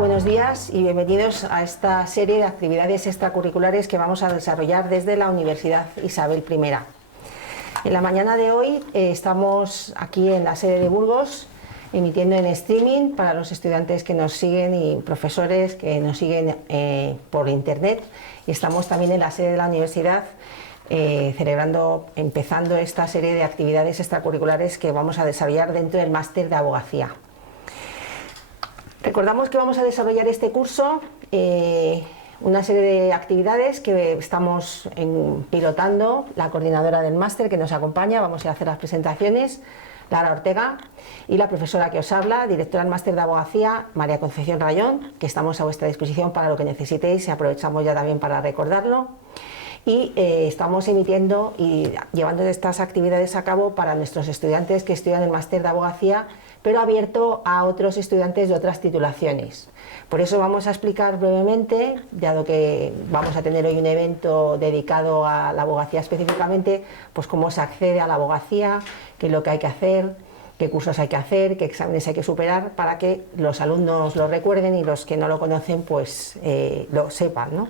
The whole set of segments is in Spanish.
buenos días y bienvenidos a esta serie de actividades extracurriculares que vamos a desarrollar desde la Universidad Isabel I. En la mañana de hoy estamos aquí en la sede de Burgos emitiendo en streaming para los estudiantes que nos siguen y profesores que nos siguen por internet, y estamos también en la sede de la universidad empezando esta serie de actividades extracurriculares que vamos a desarrollar dentro del máster de abogacía. Recordamos que vamos a desarrollar este curso una serie de actividades que estamos pilotando, la coordinadora del máster que nos acompaña, vamos a hacer las presentaciones, Lara Ortega, y la profesora que os habla, directora del máster de abogacía, María Concepción Rayón, que estamos a vuestra disposición para lo que necesitéis y aprovechamos ya también para recordarlo. Y estamos emitiendo y llevando estas actividades a cabo para nuestros estudiantes que estudian el máster de abogacía, pero abierto a otros estudiantes de otras titulaciones. Por eso vamos a explicar brevemente, dado que vamos a tener hoy un evento dedicado a la abogacía específicamente, pues cómo se accede a la abogacía, qué es lo que hay que hacer, qué cursos hay que hacer, qué exámenes hay que superar, para que los alumnos lo recuerden y los que no lo conocen pues lo sepan, ¿no?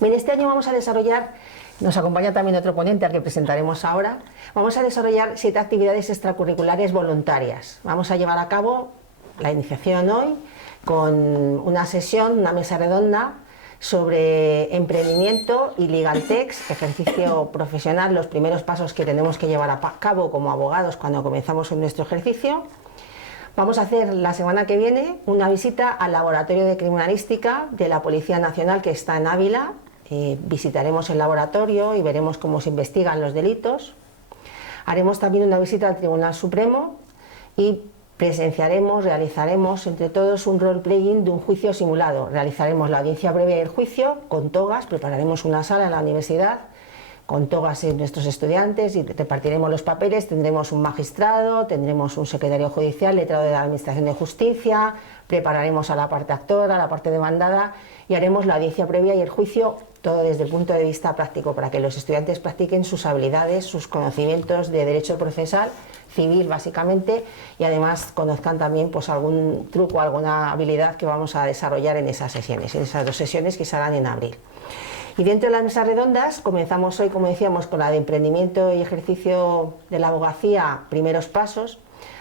Bien, este año vamos a desarrollar, nos acompaña también otro ponente al que presentaremos ahora, vamos a desarrollar 7 actividades extracurriculares voluntarias. Vamos a llevar a cabo la iniciación hoy con una sesión, una mesa redonda sobre emprendimiento y legal tech, ejercicio profesional, los primeros pasos que tenemos que llevar a cabo como abogados cuando comenzamos en nuestro ejercicio. Vamos a hacer la semana que viene una visita al laboratorio de criminalística de la Policía Nacional que está en Ávila. Visitaremos el laboratorio y veremos cómo se investigan los delitos. Haremos también una visita al Tribunal Supremo y realizaremos entre todos un role-playing de un juicio simulado. Realizaremos la audiencia previa y el juicio con togas, prepararemos una sala en la universidad con togas en nuestros estudiantes y repartiremos los papeles. Tendremos un magistrado, tendremos un secretario judicial, letrado de la Administración de Justicia, prepararemos a la parte actora, a la parte demandada y haremos la audiencia previa y el juicio, todo desde el punto de vista práctico, para que los estudiantes practiquen sus habilidades, sus conocimientos de derecho procesal, civil básicamente, y además conozcan también pues algún truco, alguna habilidad que vamos a desarrollar en esas sesiones, en esas 2 sesiones que serán en abril. Y dentro de las mesas redondas comenzamos hoy, como decíamos, con la de emprendimiento y ejercicio de la abogacía, primeros pasos.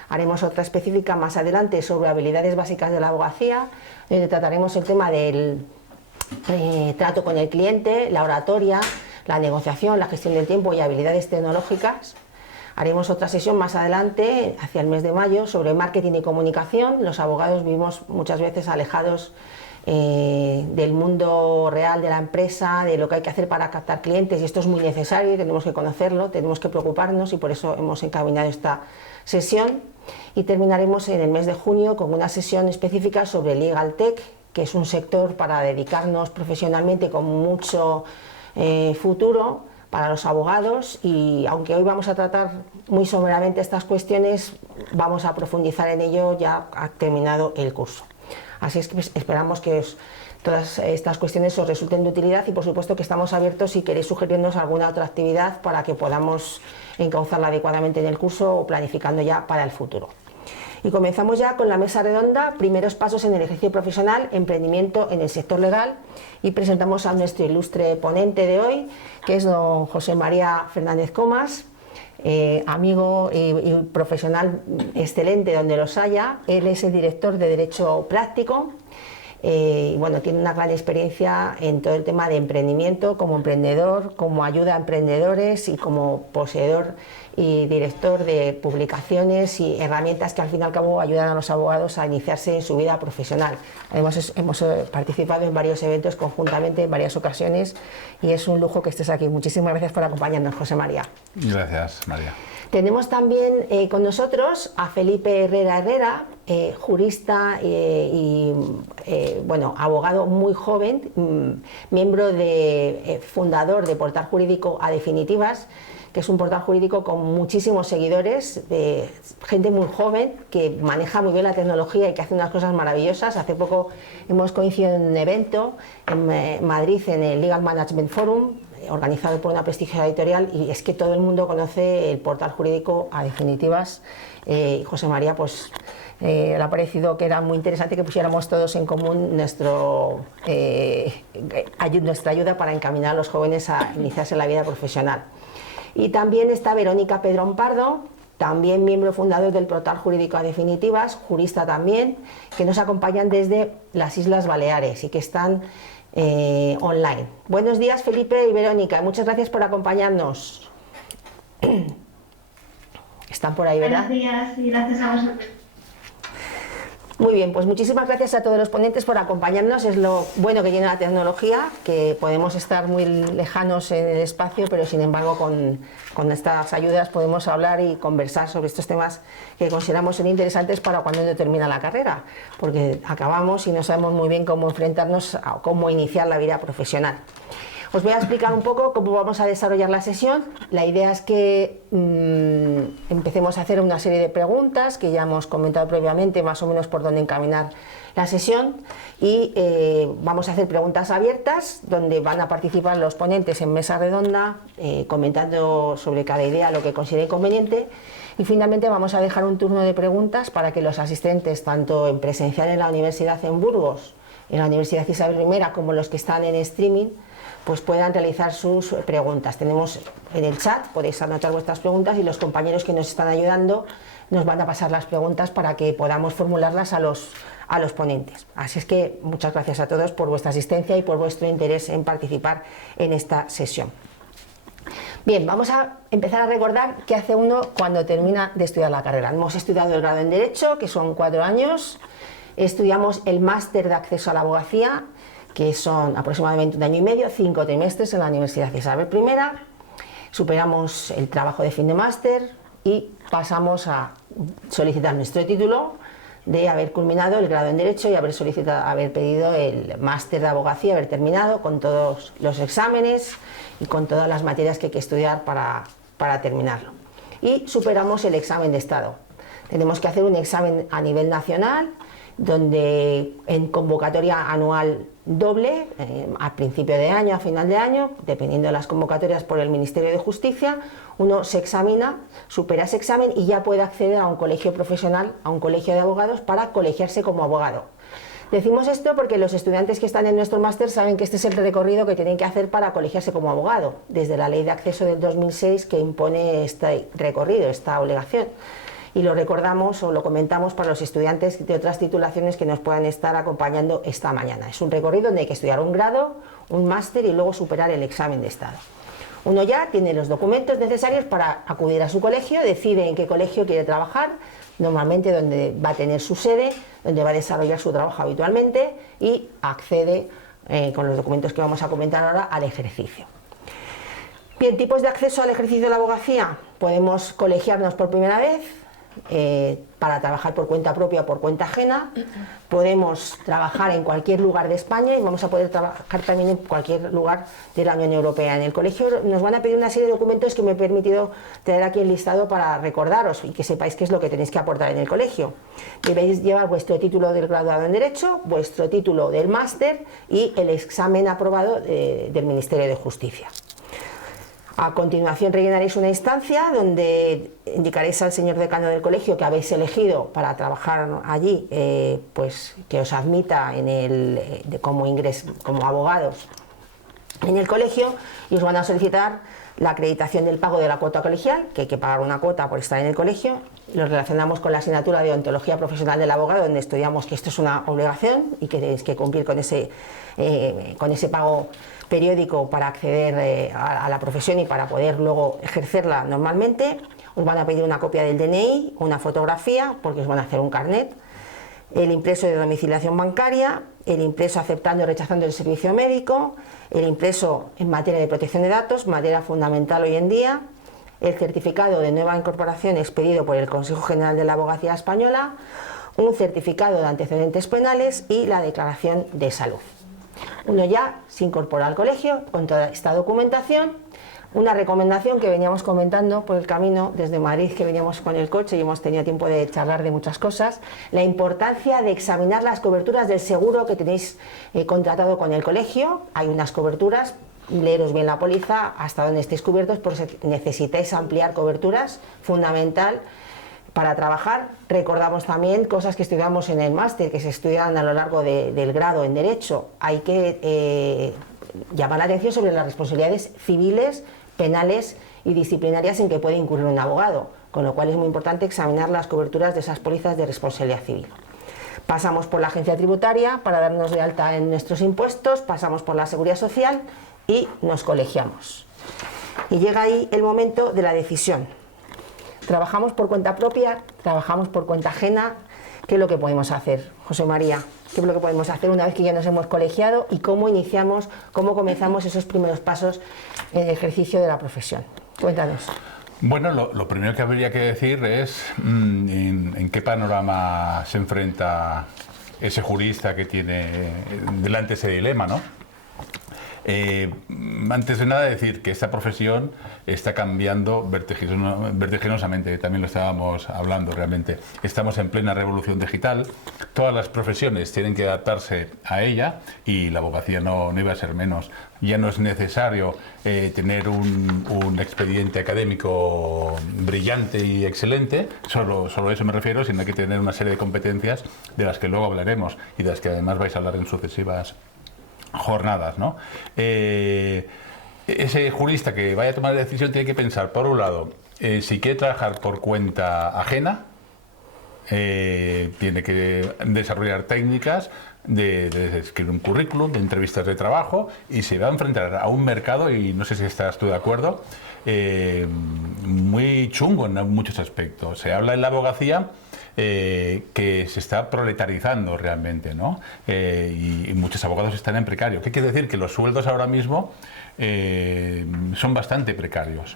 Haremos otra específica más adelante sobre habilidades básicas de la abogacía, donde trataremos el tema del trato con el cliente, la oratoria, la negociación, la gestión del tiempo y habilidades tecnológicas. Haremos otra sesión más adelante, hacia el mes de mayo, sobre marketing y comunicación. Los abogados vivimos muchas veces alejados del mundo real de la empresa, de lo que hay que hacer para captar clientes, y esto es muy necesario y tenemos que conocerlo, tenemos que preocuparnos, y por eso hemos encaminado esta sesión. Y terminaremos en el mes de junio con una sesión específica sobre legal tech, que es un sector para dedicarnos profesionalmente con mucho futuro para los abogados, y aunque hoy vamos a tratar muy someramente estas cuestiones, vamos a profundizar en ello ya ha terminado el curso. Así es que esperamos que todas estas cuestiones os resulten de utilidad, y por supuesto que estamos abiertos si queréis sugerirnos alguna otra actividad para que podamos encauzarla adecuadamente en el curso o planificando ya para el futuro. Y comenzamos ya con la mesa redonda, primeros pasos en el ejercicio profesional, emprendimiento en el sector legal, y presentamos a nuestro ilustre ponente de hoy, que es don José María Fernández Comas, amigo y profesional excelente donde los haya. Él es el director de Derecho Práctico y bueno, tiene una gran experiencia en todo el tema de emprendimiento, como emprendedor, como ayuda a emprendedores y como poseedor y director de publicaciones y herramientas que al fin y al cabo ayudan a los abogados a iniciarse en su vida profesional. Además hemos participado en varios eventos conjuntamente en varias ocasiones y es un lujo que estés aquí. Muchísimas gracias por acompañarnos, José María. Gracias, María. Tenemos también con nosotros a Felipe Herrera, jurista bueno, abogado muy joven, miembro fundador de Portal Jurídico a Definitivas, que es un portal jurídico con muchísimos seguidores, gente muy joven que maneja muy bien la tecnología y que hace unas cosas maravillosas. Hace poco hemos coincidido en un evento en Madrid, en el Legal Management Forum, organizado por una prestigiosa editorial, y es que todo el mundo conoce el portal jurídico A Definitivas. José María, pues le ha parecido que era muy interesante que pusiéramos todos en común nuestra ayuda para encaminar a los jóvenes a iniciarse en la vida profesional. Y también está Verónica Pedrón Pardo, también miembro fundador del portal jurídico A Definitivas, jurista también, que nos acompañan desde las Islas Baleares y que están online. Buenos días, Felipe y Verónica, muchas gracias por acompañarnos. Están por ahí, ¿verdad? Buenos días y gracias a vosotros. Muy bien, pues muchísimas gracias a todos los ponentes por acompañarnos. Es lo bueno que tiene la tecnología, que podemos estar muy lejanos en el espacio, pero sin embargo con estas ayudas podemos hablar y conversar sobre estos temas que consideramos ser interesantes para cuando uno termina la carrera, porque acabamos y no sabemos muy bien cómo enfrentarnos a cómo iniciar la vida profesional. Os voy a explicar un poco cómo vamos a desarrollar la sesión. La idea es que empecemos a hacer una serie de preguntas que ya hemos comentado previamente, más o menos por dónde encaminar la sesión, y vamos a hacer preguntas abiertas donde van a participar los ponentes en mesa redonda, comentando sobre cada idea lo que considere conveniente, y finalmente vamos a dejar un turno de preguntas para que los asistentes, tanto en presencial en la Universidad en Burgos, en la Universidad Isabel I, como los que están en streaming, pues puedan realizar sus preguntas. Tenemos en el chat, podéis anotar vuestras preguntas y los compañeros que nos están ayudando nos van a pasar las preguntas para que podamos formularlas a los ponentes. Así es que muchas gracias a todos por vuestra asistencia y por vuestro interés en participar en esta sesión. Bien, vamos a empezar a recordar qué hace uno cuando termina de estudiar la carrera. Hemos estudiado el grado en Derecho, que son 4 años, estudiamos el máster de acceso a la abogacía, que son aproximadamente 1 año y medio, 5 trimestres en la Universidad Isabel I, superamos el trabajo de fin de máster y pasamos a solicitar nuestro título de haber culminado el grado en Derecho y haber pedido el máster de abogacía, haber terminado con todos los exámenes y con todas las materias que hay que estudiar para terminarlo. Y superamos el examen de Estado. Tenemos que hacer un examen a nivel nacional, donde en convocatoria anual doble, a principio de año, a final de año, dependiendo de las convocatorias por el Ministerio de Justicia, uno se examina, supera ese examen y ya puede acceder a un colegio profesional, a un colegio de abogados, para colegiarse como abogado. Decimos esto porque los estudiantes que están en nuestro máster saben que este es el recorrido que tienen que hacer para colegiarse como abogado, desde la Ley de Acceso del 2006 que impone este recorrido, esta obligación. Y lo recordamos o lo comentamos para los estudiantes de otras titulaciones que nos puedan estar acompañando esta mañana. Es un recorrido donde hay que estudiar un grado, un máster y luego superar el examen de Estado. Uno ya tiene los documentos necesarios para acudir a su colegio, decide en qué colegio quiere trabajar, normalmente donde va a tener su sede, donde va a desarrollar su trabajo habitualmente, y accede con los documentos que vamos a comentar ahora al ejercicio. Bien, tipos de acceso al ejercicio de la abogacía. Podemos colegiarnos por primera vez, para trabajar por cuenta propia o por cuenta ajena. Podemos trabajar en cualquier lugar de España y vamos a poder trabajar también en cualquier lugar de la Unión Europea. En el colegio nos van a pedir una serie de documentos que me he permitido traer aquí enlistado para recordaros y que sepáis qué es lo que tenéis que aportar en el colegio. Debéis llevar vuestro título del graduado en Derecho, vuestro título del máster y el examen aprobado del Ministerio de Justicia. A continuación rellenaréis una instancia donde indicaréis al señor decano del colegio que habéis elegido para trabajar allí, pues que os admita como abogados en el colegio, y os van a solicitar la acreditación del pago de la cuota colegial, que hay que pagar una cuota por estar en el colegio. Lo relacionamos con la asignatura de ontología profesional del abogado, donde estudiamos que esto es una obligación y que tenéis que cumplir con ese pago periódico para acceder a la profesión y para poder luego ejercerla normalmente. Os van a pedir una copia del DNI, una fotografía, porque os van a hacer un carnet, el impreso de domiciliación bancaria, el impreso aceptando y rechazando el servicio médico, el impreso en materia de protección de datos, materia fundamental hoy en día, el certificado de nueva incorporación expedido por el Consejo General de la Abogacía Española, un certificado de antecedentes penales y la declaración de salud. Uno ya se incorpora al colegio con toda esta documentación. Una recomendación que veníamos comentando por el camino desde Madrid, que veníamos con el coche y hemos tenido tiempo de charlar de muchas cosas: la importancia de examinar las coberturas del seguro que tenéis contratado con el colegio. Hay unas coberturas leeros bien la póliza, hasta donde estéis cubiertos, por si necesitáis ampliar coberturas, fundamental para trabajar. Recordamos también cosas que estudiamos en el máster, que se estudian a lo largo del grado en Derecho. Hay que llamar la atención sobre las responsabilidades civiles, penales y disciplinarias en que puede incurrir un abogado, con lo cual es muy importante examinar las coberturas de esas pólizas de responsabilidad civil. Pasamos por la agencia tributaria para darnos de alta en nuestros impuestos, pasamos por la seguridad social y nos colegiamos. Y llega ahí el momento de la decisión. ¿Trabajamos por cuenta propia? ¿Trabajamos por cuenta ajena? ¿Qué es lo que podemos hacer, José María? ¿Qué es lo que podemos hacer una vez que ya nos hemos colegiado y cómo iniciamos, cómo comenzamos esos primeros pasos en el ejercicio de la profesión? Cuéntanos. Bueno, lo primero que habría que decir es en qué panorama se enfrenta ese jurista que tiene delante ese dilema, ¿no? Antes de nada decir que esta profesión está cambiando vertiginosamente, también lo estábamos hablando realmente. Estamos en plena revolución digital, todas las profesiones tienen que adaptarse a ella y la abogacía no iba a ser menos. Ya no es necesario tener un expediente académico brillante y excelente, solo a eso me refiero, sino hay que tener una serie de competencias de las que luego hablaremos y de las que además vais a hablar en sucesivas jornadas, ¿no? Ese jurista que vaya a tomar la decisión tiene que pensar, por un lado, si quiere trabajar por cuenta ajena, tiene que desarrollar técnicas de escribir un currículum, de entrevistas de trabajo, y se va a enfrentar a un mercado, y no sé si estás tú de acuerdo, muy chungo en muchos aspectos. Se habla en la abogacía que se está proletarizando realmente, ¿no? Y muchos abogados están en precario. ¿Qué quiere decir? Que los sueldos ahora mismo son bastante precarios.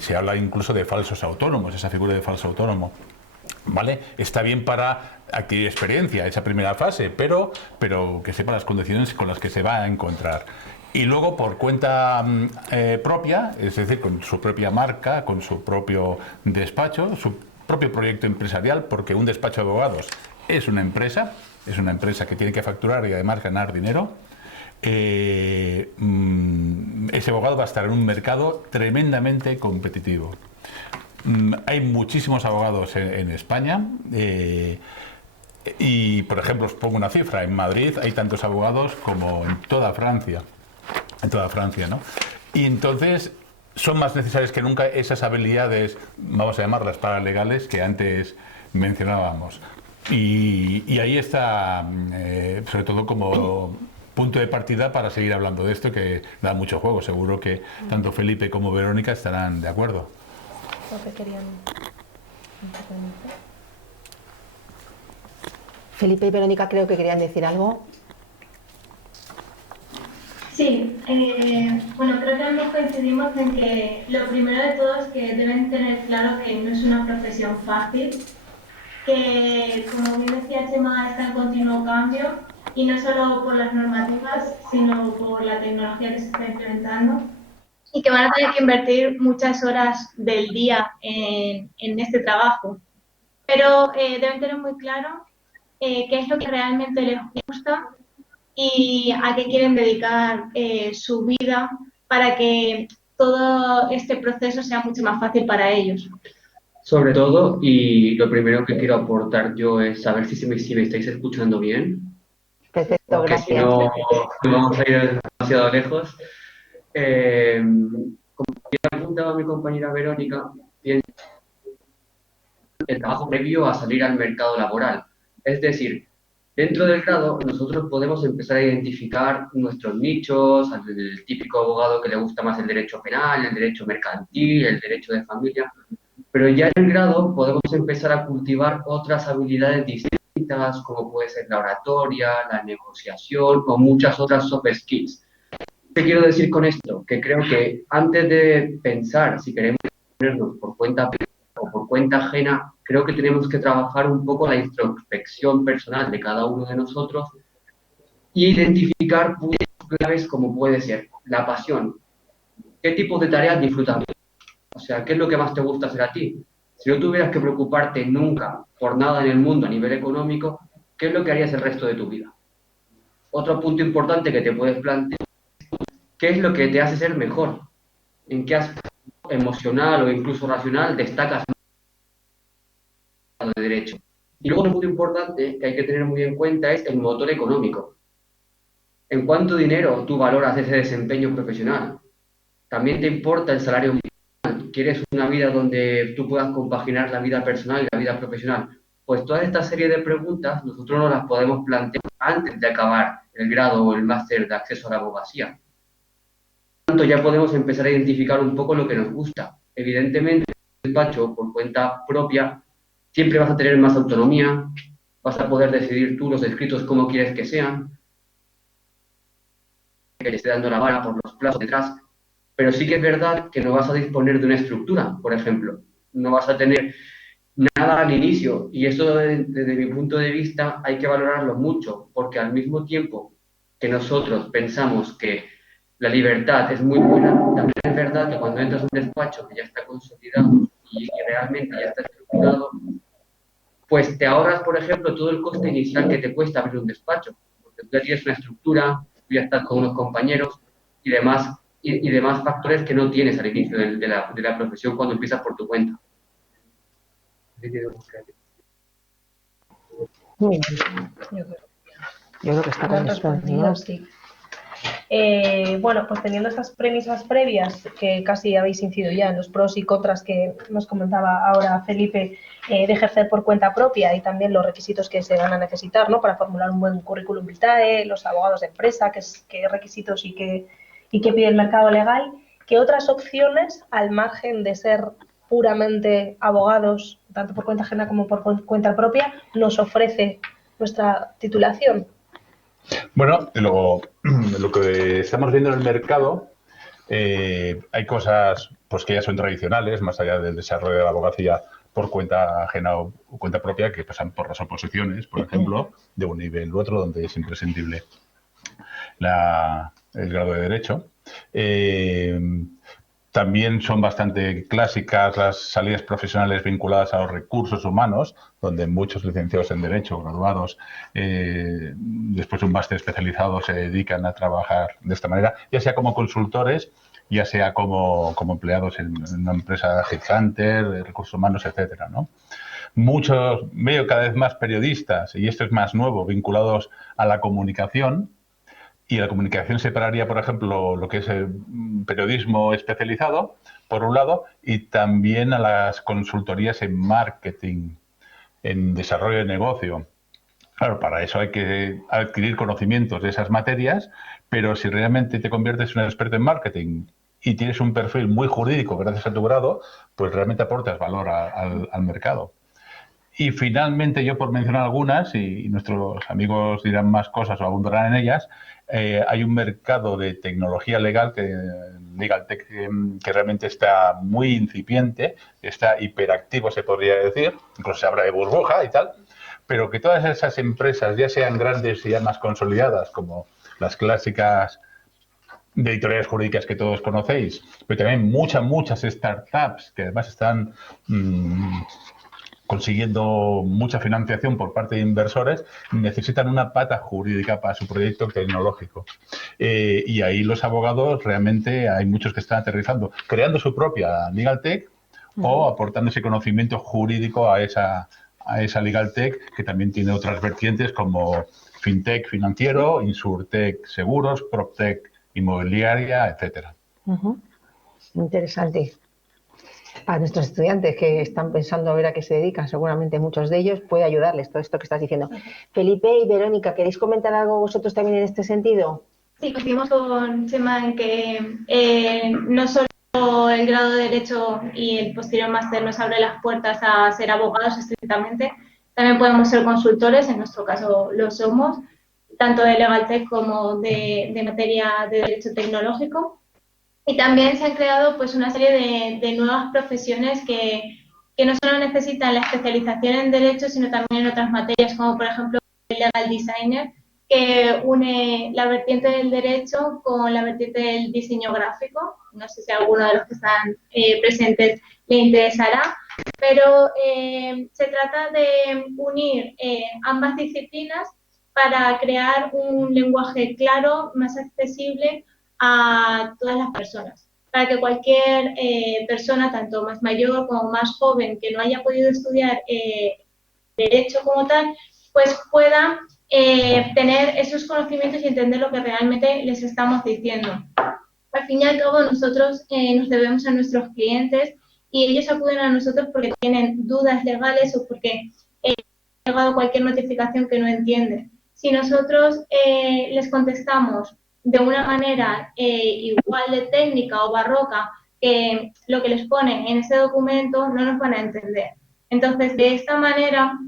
Se habla incluso de falsos autónomos, esa figura de falso autónomo. ¿Vale? Está bien para adquirir experiencia, esa primera fase, pero que sepa las condiciones con las que se va a encontrar. Y luego por cuenta propia, es decir, con su propia marca, con su propio despacho, su propio proyecto empresarial, porque un despacho de abogados es una empresa que tiene que facturar y además ganar dinero. Ese abogado va a estar en un mercado tremendamente competitivo. Hay muchísimos abogados en España y, por ejemplo, os pongo una cifra. En Madrid hay tantos abogados como en toda Francia, ¿no? Y entonces son más necesarias que nunca esas habilidades, vamos a llamarlas paralegales, que antes mencionábamos. Y ahí está, sobre todo como punto de partida para seguir hablando de esto, que da mucho juego. Seguro que tanto Felipe como Verónica estarán de acuerdo. Felipe y Verónica creo que querían decir algo. Sí, bueno, creo que ambos coincidimos en que lo primero de todo es que deben tener claro que no es una profesión fácil, que, como bien decía Chema, está en continuo cambio, y no solo por las normativas, sino por la tecnología que se está implementando, y que van a tener que invertir muchas horas del día en este trabajo. Pero deben tener muy claro qué es lo que realmente les gusta y a qué quieren dedicar su vida para que todo este proceso sea mucho más fácil para ellos. Sobre todo, y lo primero que quiero aportar yo es saber si me estáis escuchando bien. Perfecto, Porque gracias. si no, vamos a ir demasiado lejos. Como ya apuntaba mi compañera Verónica, el trabajo previo a salir al mercado laboral. Es decir, dentro del grado nosotros podemos empezar a identificar nuestros nichos, el típico abogado que le gusta más el derecho penal, el derecho mercantil, el derecho de familia, pero ya en el grado podemos empezar a cultivar otras habilidades distintas, como puede ser la oratoria, la negociación o muchas otras soft skills. ¿Qué quiero decir con esto? Que creo que antes de pensar si queremos ponernos por cuenta o por cuenta ajena, creo que tenemos que trabajar un poco la introspección personal de cada uno de nosotros y identificar puntos claves como puede ser la pasión. ¿Qué tipo de tareas disfrutas? O sea, ¿qué es lo que más te gusta hacer a ti? Si no tuvieras que preocuparte nunca por nada en el mundo a nivel económico, ¿qué es lo que harías el resto de tu vida? Otro punto importante que te puedes plantear, ¿Qué es lo que te hace ser mejor? ¿En qué aspecto emocional o incluso racional destacas de derecho? Y luego un punto importante que hay que tener muy en cuenta es el motor económico. ¿En cuánto dinero tú valoras ese desempeño profesional? ¿También te importa el salario mínimo? ¿Quieres una vida donde tú puedas compaginar la vida personal y la vida profesional? Pues toda esta serie de preguntas nosotros nos las podemos plantear antes de acabar el grado o el máster de acceso a la abogacía. Por tanto, ya podemos empezar a identificar un poco lo que nos gusta. Evidentemente, el despacho por cuenta propia siempre vas a tener más autonomía, vas a poder decidir tú los escritos cómo quieres que sean, que te esté dando la vara por los plazos detrás, pero sí que es verdad que no vas a disponer de una estructura, por ejemplo. No vas a tener nada al inicio, y eso desde mi punto de vista hay que valorarlo mucho, porque al mismo tiempo que nosotros pensamos que la libertad es muy buena, también es verdad que cuando entras a un despacho que ya está consolidado y que realmente ya está estructurado, pues te ahorras, por ejemplo, todo el coste inicial que te cuesta abrir un despacho, porque tú ya tienes una estructura, tú ya estás con unos compañeros y demás factores que no tienes al inicio de la profesión cuando empiezas por tu cuenta. Muy bien. Yo creo que está Me han respondido, respondido, ¿no? sí. Bueno, pues teniendo estas premisas previas que casi habéis incidido ya en los pros y contras que nos comentaba ahora Felipe, de ejercer por cuenta propia y también los requisitos que se van a necesitar, ¿no?, para formular un buen currículum vitae, los abogados de empresa, qué requisitos y qué pide el mercado legal, ¿qué otras opciones, al margen de ser puramente abogados, tanto por cuenta ajena como por cuenta propia, nos ofrece nuestra titulación? Bueno, lo que estamos viendo en el mercado, hay cosas pues que ya son tradicionales, más allá del desarrollo de la abogacía por cuenta ajena o cuenta propia, que pasan por las oposiciones, por ejemplo, de un nivel u otro, donde es imprescindible el grado de derecho. También son bastante clásicas las salidas profesionales vinculadas a los recursos humanos, donde muchos licenciados en Derecho, graduados, después de un máster especializado, se dedican a trabajar de esta manera, ya sea como consultores, ya sea como empleados en una empresa headhunter, de recursos humanos, etcétera, ¿no? Veo cada vez más periodistas, y esto es más nuevo, vinculados a la comunicación. Y la comunicación separaría, por ejemplo, lo que es el periodismo especializado, por un lado, y también a las consultorías en marketing, en desarrollo de negocio. Claro, para eso hay que adquirir conocimientos de esas materias, pero si realmente te conviertes en un experto en marketing y tienes un perfil muy jurídico gracias a tu grado, pues realmente aportas valor al mercado. Y finalmente, yo por mencionar algunas, y nuestros amigos dirán más cosas o abundarán en ellas, hay un mercado de tecnología legal, Legal Tech, que realmente está muy incipiente, está hiperactivo, se podría decir, incluso se habla de burbuja y tal, pero que todas esas empresas, ya sean grandes y ya más consolidadas, como las clásicas de editoriales jurídicas que todos conocéis, pero también muchas startups que además están consiguiendo mucha financiación por parte de inversores, necesitan una pata jurídica para su proyecto tecnológico. Y ahí los abogados realmente hay muchos que están aterrizando, creando su propia Legal Tech o aportando ese conocimiento jurídico a esa Legal Tech, que también tiene otras vertientes como FinTech financiero, InsurTech seguros, PropTech inmobiliaria, etcétera. Interesante. Para nuestros estudiantes que están pensando a ver a qué se dedican, seguramente muchos de ellos, puede ayudarles todo esto que estás diciendo. Felipe y Verónica, ¿queréis comentar algo vosotros también en este sentido? Sí, coincidimos con Chema en que no solo el grado de Derecho y el posterior máster nos abre las puertas a ser abogados estrictamente, también podemos ser consultores, en nuestro caso lo somos, tanto de Legal Tech como de materia de Derecho Tecnológico. Y también se han creado pues una serie de nuevas profesiones que no solo necesitan la especialización en Derecho, sino también en otras materias, como por ejemplo el Legal Designer, que une la vertiente del Derecho con la vertiente del diseño gráfico. No sé si a alguno de los que están presentes le interesará, pero se trata de unir ambas disciplinas para crear un lenguaje claro, más accesible a todas las personas, para que cualquier persona, tanto más mayor como más joven, que no haya podido estudiar derecho como tal, pues pueda tener esos conocimientos y entender lo que realmente les estamos diciendo. Al fin y al cabo, nosotros nos debemos a nuestros clientes y ellos acuden a nosotros porque tienen dudas legales o porque ha llegado cualquier notificación que no entienden. Si nosotros les contestamos de una manera igual de técnica o barroca que lo que les pone en ese documento, no nos van a entender. Entonces, de esta manera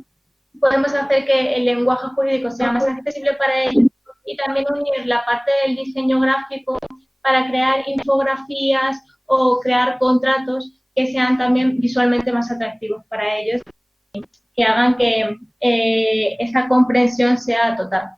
podemos hacer que el lenguaje jurídico sea más accesible para ellos y también unir la parte del diseño gráfico para crear infografías o crear contratos que sean también visualmente más atractivos para ellos, que hagan que esa comprensión sea total.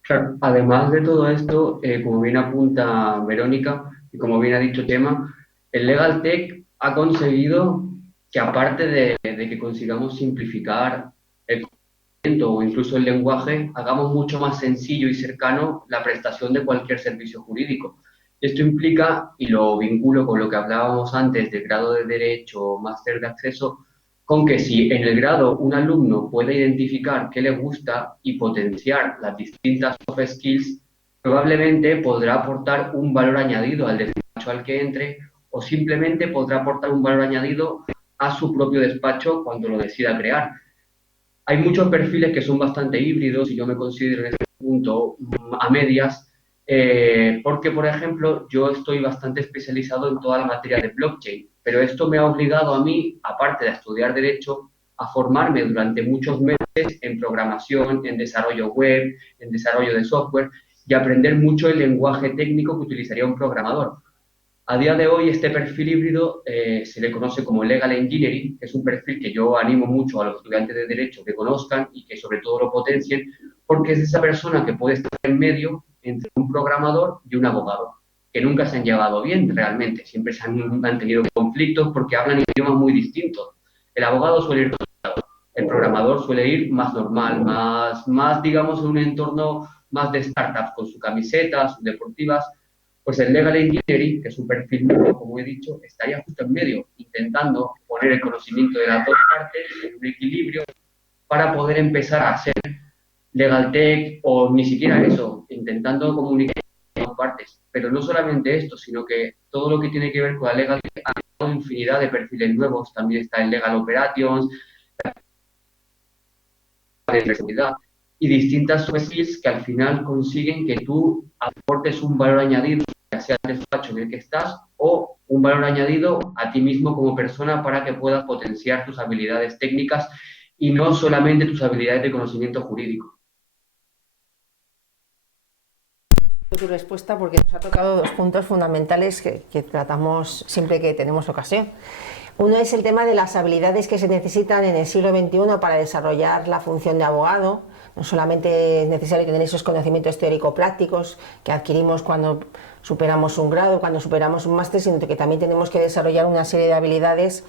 Claro, además de todo esto, como bien apunta Verónica y como bien ha dicho Chema, el Legal Tech ha conseguido que aparte de que consigamos simplificar el conocimiento o incluso el lenguaje, hagamos mucho más sencillo y cercano la prestación de cualquier servicio jurídico. Esto implica, y lo vinculo con lo que hablábamos antes del grado de Derecho o máster de acceso, con que si en el grado un alumno puede identificar qué le gusta y potenciar las distintas soft skills, probablemente podrá aportar un valor añadido al despacho al que entre o simplemente podrá aportar un valor añadido a su propio despacho cuando lo decida crear. Hay muchos perfiles que son bastante híbridos y yo me considero en este punto a medias, porque, por ejemplo, yo estoy bastante especializado en toda la materia de blockchain, pero esto me ha obligado a mí, aparte de estudiar Derecho, a formarme durante muchos meses en programación, en desarrollo web, en desarrollo de software y aprender mucho el lenguaje técnico que utilizaría un programador. A día de hoy, este perfil híbrido se le conoce como Legal Engineering, que es un perfil que yo animo mucho a los estudiantes de Derecho que conozcan y que sobre todo lo potencien, porque es esa persona que puede estar en medio entre un programador y un abogado, que nunca se han llevado bien realmente, siempre han tenido conflictos porque hablan idiomas muy distintos. El abogado suele ir el programador suele ir más normal, más digamos, en un entorno más de startups, con su camiseta, sus deportivas. Pues el Legal Engineering, que es un perfil nuevo, como he dicho, estaría justo en medio, intentando poner el conocimiento de las dos partes en un equilibrio para poder empezar a hacer Legal Tech o ni siquiera eso, intentando comunicar las dos partes. Pero no solamente esto, sino que todo lo que tiene que ver con la Legal Tech ha dado infinidad de perfiles nuevos. También está el Legal Operations, de seguridad y distintas skills que al final consiguen que tú aportes un valor añadido, ya sea al despacho en el que estás o un valor añadido a ti mismo como persona para que puedas potenciar tus habilidades técnicas y no solamente tus habilidades de conocimiento jurídico. Tu respuesta, porque nos ha tocado dos puntos fundamentales que tratamos siempre que tenemos ocasión. Uno es el tema de las habilidades que se necesitan en el siglo XXI para desarrollar la función de abogado. No solamente es necesario tener esos conocimientos teórico-prácticos que adquirimos cuando superamos un grado, cuando superamos un máster, sino que también tenemos que desarrollar una serie de habilidades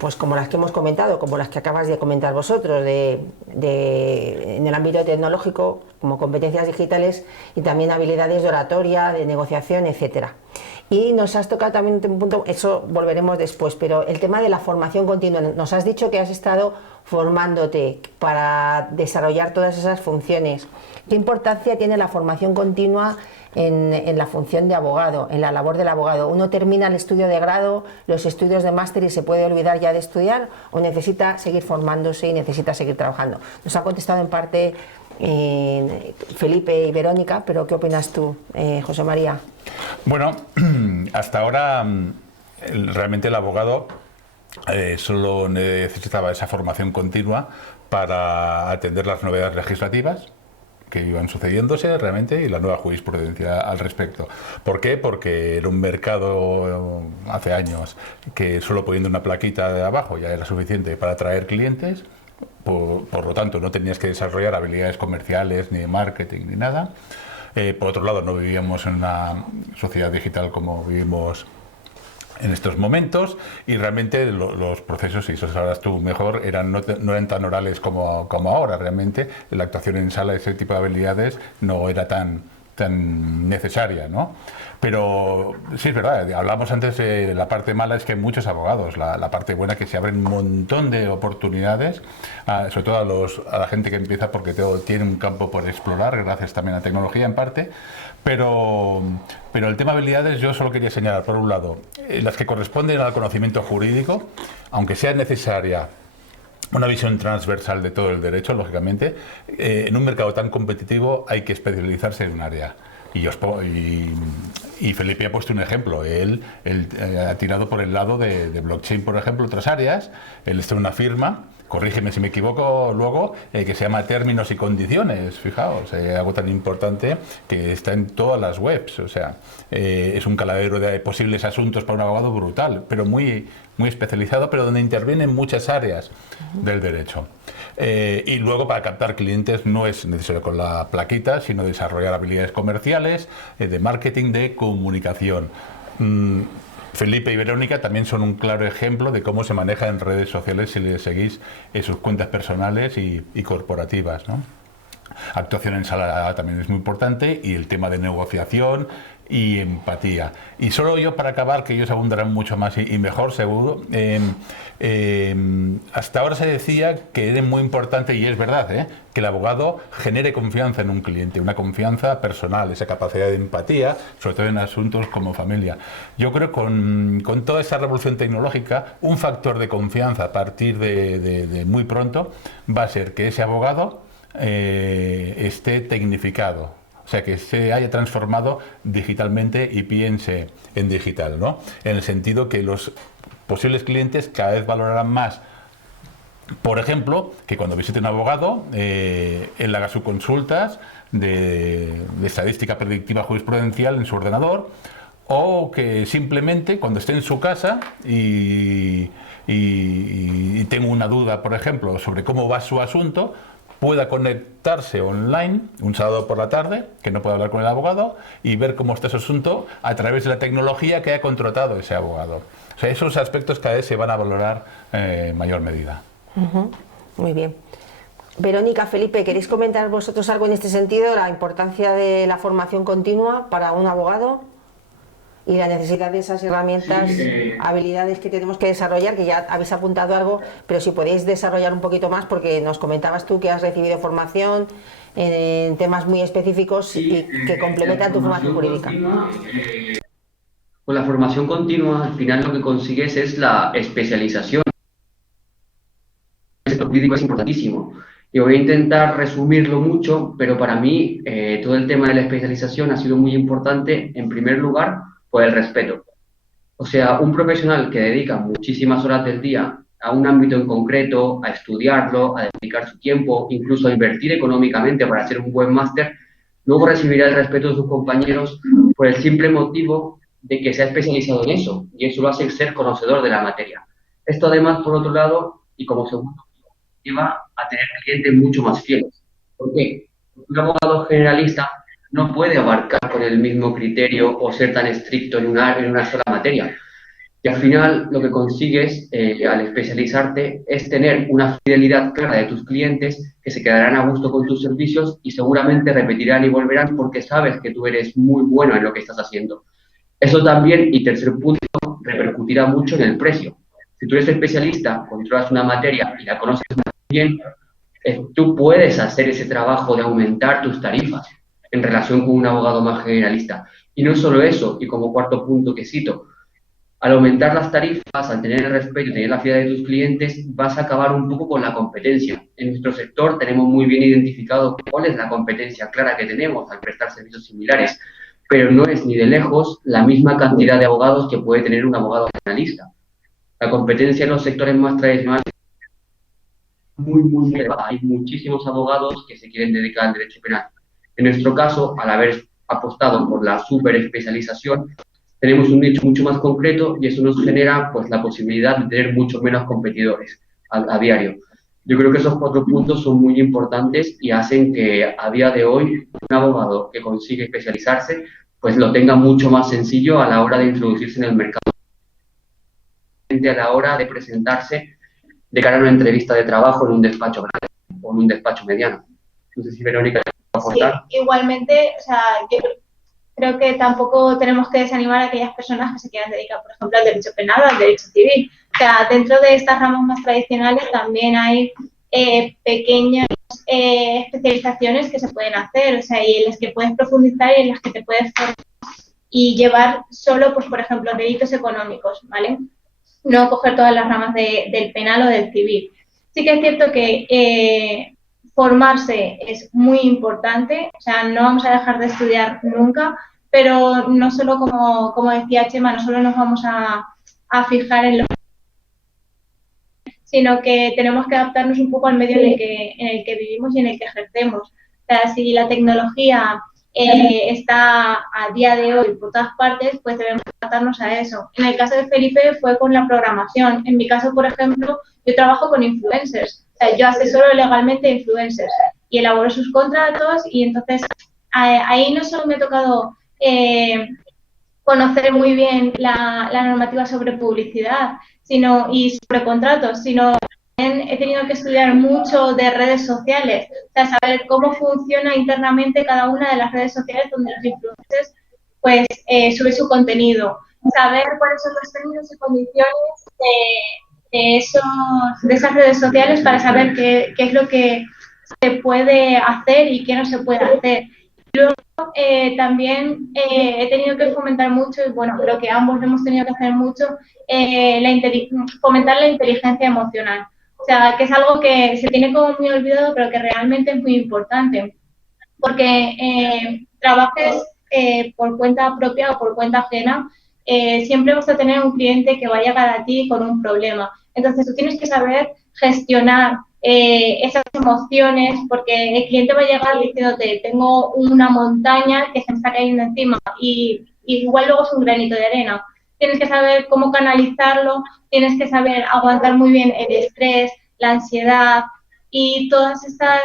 pues como las que hemos comentado, como las que acabas de comentar vosotros, en el ámbito tecnológico, como competencias digitales y también habilidades de oratoria, de negociación, etcétera. Y nos has tocado también un punto, eso volveremos después, pero el tema de la formación continua. Nos has dicho que has estado formándote para desarrollar todas esas funciones. ¿Qué importancia tiene la formación continua en la función de abogado, en la labor del abogado? ¿Uno termina el estudio de grado, los estudios de máster y se puede olvidar ya de estudiar o necesita seguir formándose y necesita seguir trabajando? Nos ha contestado en parte Felipe y Verónica, pero ¿qué opinas tú, José María? Bueno, hasta ahora realmente el abogado solo necesitaba esa formación continua para atender las novedades legislativas que iban sucediéndose realmente y la nueva jurisprudencia al respecto. ¿Por qué? Porque era un mercado hace años que solo poniendo una plaquita de abajo ya era suficiente para atraer clientes. Por lo tanto, no tenías que desarrollar habilidades comerciales, ni de marketing, ni nada. Por otro lado, no vivíamos en una sociedad digital como vivimos en estos momentos y realmente los procesos, y eso sabrás tú mejor, no eran tan orales como ahora. Realmente la actuación en sala, ese tipo de habilidades no era tan tan necesaria, ¿no? Pero sí es verdad, hablamos antes de la parte mala, es que hay muchos abogados, la parte buena es que se abren un montón de oportunidades, sobre todo a la gente que empieza porque tiene un campo por explorar, gracias también a la tecnología en parte, pero el tema de habilidades yo solo quería señalar, por un lado, las que corresponden al conocimiento jurídico, aunque sea necesaria una visión transversal de todo el derecho, lógicamente, en un mercado tan competitivo hay que especializarse en un área. Y Felipe ha puesto un ejemplo. Él ha tirado por el lado de blockchain, por ejemplo, otras áreas. Él está en una firma, corrígeme si me equivoco luego, que se llama Términos y Condiciones. Fijaos, algo tan importante que está en todas las webs. O sea, es un caladero de posibles asuntos para un abogado brutal, pero muy especializado, pero donde intervienen muchas áreas del derecho. Y luego para captar clientes no es necesario con la plaquita, sino desarrollar habilidades comerciales, de marketing, de comunicación. Felipe y Verónica también son un claro ejemplo de cómo se maneja en redes sociales si les seguís en sus cuentas personales y corporativas, ¿no? Actuación en sala también es muy importante, y el tema de negociación y empatía. Y solo yo, para acabar, que ellos abundarán mucho más y mejor seguro, hasta ahora se decía que era muy importante, y es verdad, que el abogado genere confianza en un cliente, una confianza personal, esa capacidad de empatía, sobre todo en asuntos como familia. Yo creo que con toda esta revolución tecnológica, un factor de confianza a partir de muy pronto va a ser que ese abogado esté tecnificado. O sea, que se haya transformado digitalmente y piense en digital, ¿no? En el sentido que los posibles clientes cada vez valorarán más, por ejemplo, que cuando visite un abogado, él haga sus consultas de estadística predictiva jurisprudencial en su ordenador, o que simplemente cuando esté en su casa y tenga una duda, por ejemplo, sobre cómo va su asunto, pueda conectarse online un sábado por la tarde, que no puede hablar con el abogado, y ver cómo está su asunto a través de la tecnología que ha contratado ese abogado. O sea, esos aspectos cada vez se van a valorar en mayor medida. Muy bien. Verónica, Felipe, ¿queréis comentar vosotros algo en este sentido, la importancia de la formación continua para un abogado y la necesidad de esas herramientas, habilidades que tenemos que desarrollar, que ya habéis apuntado algo, pero si podéis desarrollar un poquito más, porque nos comentabas tú que has recibido formación en temas muy específicos y que complementan tu formación jurídica? Con la formación continua, al final lo que consigues es la especialización. El sector jurídico es importantísimo. Y voy a intentar resumirlo mucho, pero para mí todo el tema de la especialización ha sido muy importante, en primer lugar, por el respeto. O sea, un profesional que dedica muchísimas horas del día a un ámbito en concreto, a estudiarlo, a dedicar su tiempo, incluso a invertir económicamente para hacer un buen máster, luego recibirá el respeto de sus compañeros por el simple motivo de que se ha especializado en eso, y eso lo hace ser conocedor de la materia. Esto además, por otro lado, y como segundo, lleva a tener clientes mucho más fieles. ¿Por qué? Porque un abogado generalista no puede abarcar con el mismo criterio o ser tan estricto en una sola materia. Y al final lo que consigues al especializarte es tener una fidelidad clara de tus clientes que se quedarán a gusto con tus servicios y seguramente repetirán y volverán porque sabes que tú eres muy bueno en lo que estás haciendo. Eso también, y tercer punto, repercutirá mucho en el precio. Si tú eres especialista, controlas una materia y la conoces muy bien, tú puedes hacer ese trabajo de aumentar tus tarifas en relación con un abogado más generalista. Y no solo eso, y como cuarto punto que cito, al aumentar las tarifas, al tener el respeto y tener la fidelidad de tus clientes, vas a acabar un poco con la competencia. En nuestro sector tenemos muy bien identificado cuál es la competencia clara que tenemos al prestar servicios similares, pero no es ni de lejos la misma cantidad de abogados que puede tener un abogado generalista. La competencia en los sectores más tradicionales es muy elevada. Hay muchísimos abogados que se quieren dedicar al derecho penal. En nuestro caso, al haber apostado por la superespecialización, tenemos un nicho mucho más concreto y eso nos genera pues la posibilidad de tener mucho menos competidores a diario. Yo creo que esos 4 puntos son muy importantes y hacen que a día de hoy un abogado que consigue especializarse pues lo tenga mucho más sencillo a la hora de introducirse en el mercado, a la hora de presentarse de cara a una entrevista de trabajo en un despacho grande o en un despacho mediano. No sé si Verónica aportar. Sí, igualmente, o sea, yo creo que tampoco tenemos que desanimar a aquellas personas que se quieran dedicar, por ejemplo, al derecho penal o al derecho civil. O sea, dentro de estas ramas más tradicionales también hay pequeñas especializaciones que se pueden hacer, o sea, y en las que puedes profundizar y en las que te puedes formar y llevar solo, pues, por ejemplo, delitos económicos, ¿vale? No coger todas las ramas del penal o del civil. Sí que es cierto que formarse es muy importante, o sea, no vamos a dejar de estudiar nunca, pero no solo, como decía Chema, no solo nos vamos a fijar en lo, sino que tenemos que adaptarnos un poco al medio en el que vivimos y en el que ejercemos. O sea, si la tecnología está a día de hoy por todas partes, pues debemos adaptarnos a eso. En el caso de Felipe fue con la programación. En mi caso, por ejemplo, yo trabajo con influencers. O sea, yo asesoro legalmente a influencers y elaboro sus contratos y entonces ahí no solo me ha tocado conocer muy bien la normativa sobre publicidad y sobre contratos, sino también he tenido que estudiar mucho de redes sociales, o sea, saber cómo funciona internamente cada una de las redes sociales donde los influencers pues suben su contenido, saber cuáles son los términos y condiciones de esas redes sociales para saber qué es lo que se puede hacer y qué no se puede hacer. Luego, también he tenido que fomentar mucho, y bueno, creo que ambos hemos tenido que hacer mucho, fomentar la inteligencia emocional. O sea, que es algo que se tiene como muy olvidado, pero que realmente es muy importante. Porque trabajes por cuenta propia o por cuenta ajena, siempre vas a tener un cliente que va a llegar a ti con un problema. Entonces, tú tienes que saber gestionar esas emociones, porque el cliente va a llegar diciéndote, tengo una montaña que se me está cayendo encima y igual luego es un granito de arena. Tienes que saber cómo canalizarlo, tienes que saber aguantar muy bien el estrés, la ansiedad y todas estas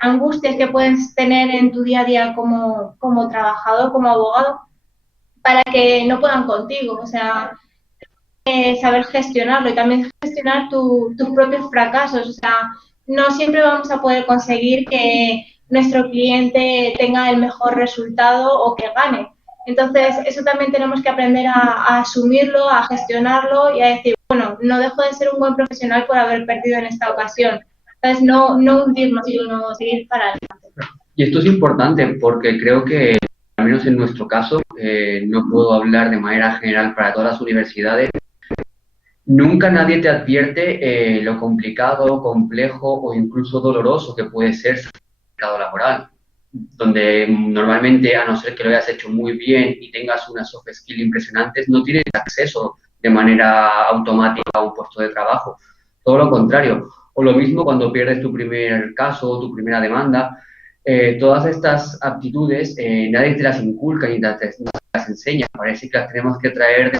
angustias que puedes tener en tu día a día como trabajador, como abogado, para que no puedan contigo. O sea, saber gestionarlo y también gestionar tus propios fracasos. O sea, no siempre vamos a poder conseguir que nuestro cliente tenga el mejor resultado o que gane. Entonces, eso también tenemos que aprender a asumirlo, a gestionarlo y a decir, bueno, no dejo de ser un buen profesional por haber perdido en esta ocasión. Entonces, no hundirnos, sino seguir para adelante. Y esto es importante porque creo que, al menos en nuestro caso, no puedo hablar de manera general para todas las universidades, nunca nadie te advierte lo complicado, complejo o incluso doloroso que puede ser el mercado laboral, donde normalmente, a no ser que lo hayas hecho muy bien y tengas unas soft skills impresionantes, no tienes acceso de manera automática a un puesto de trabajo. Todo lo contrario. O lo mismo cuando pierdes tu primer caso o tu primera demanda. Todas estas aptitudes nadie te las inculca ni te las enseña. Parece que las tenemos que traer de...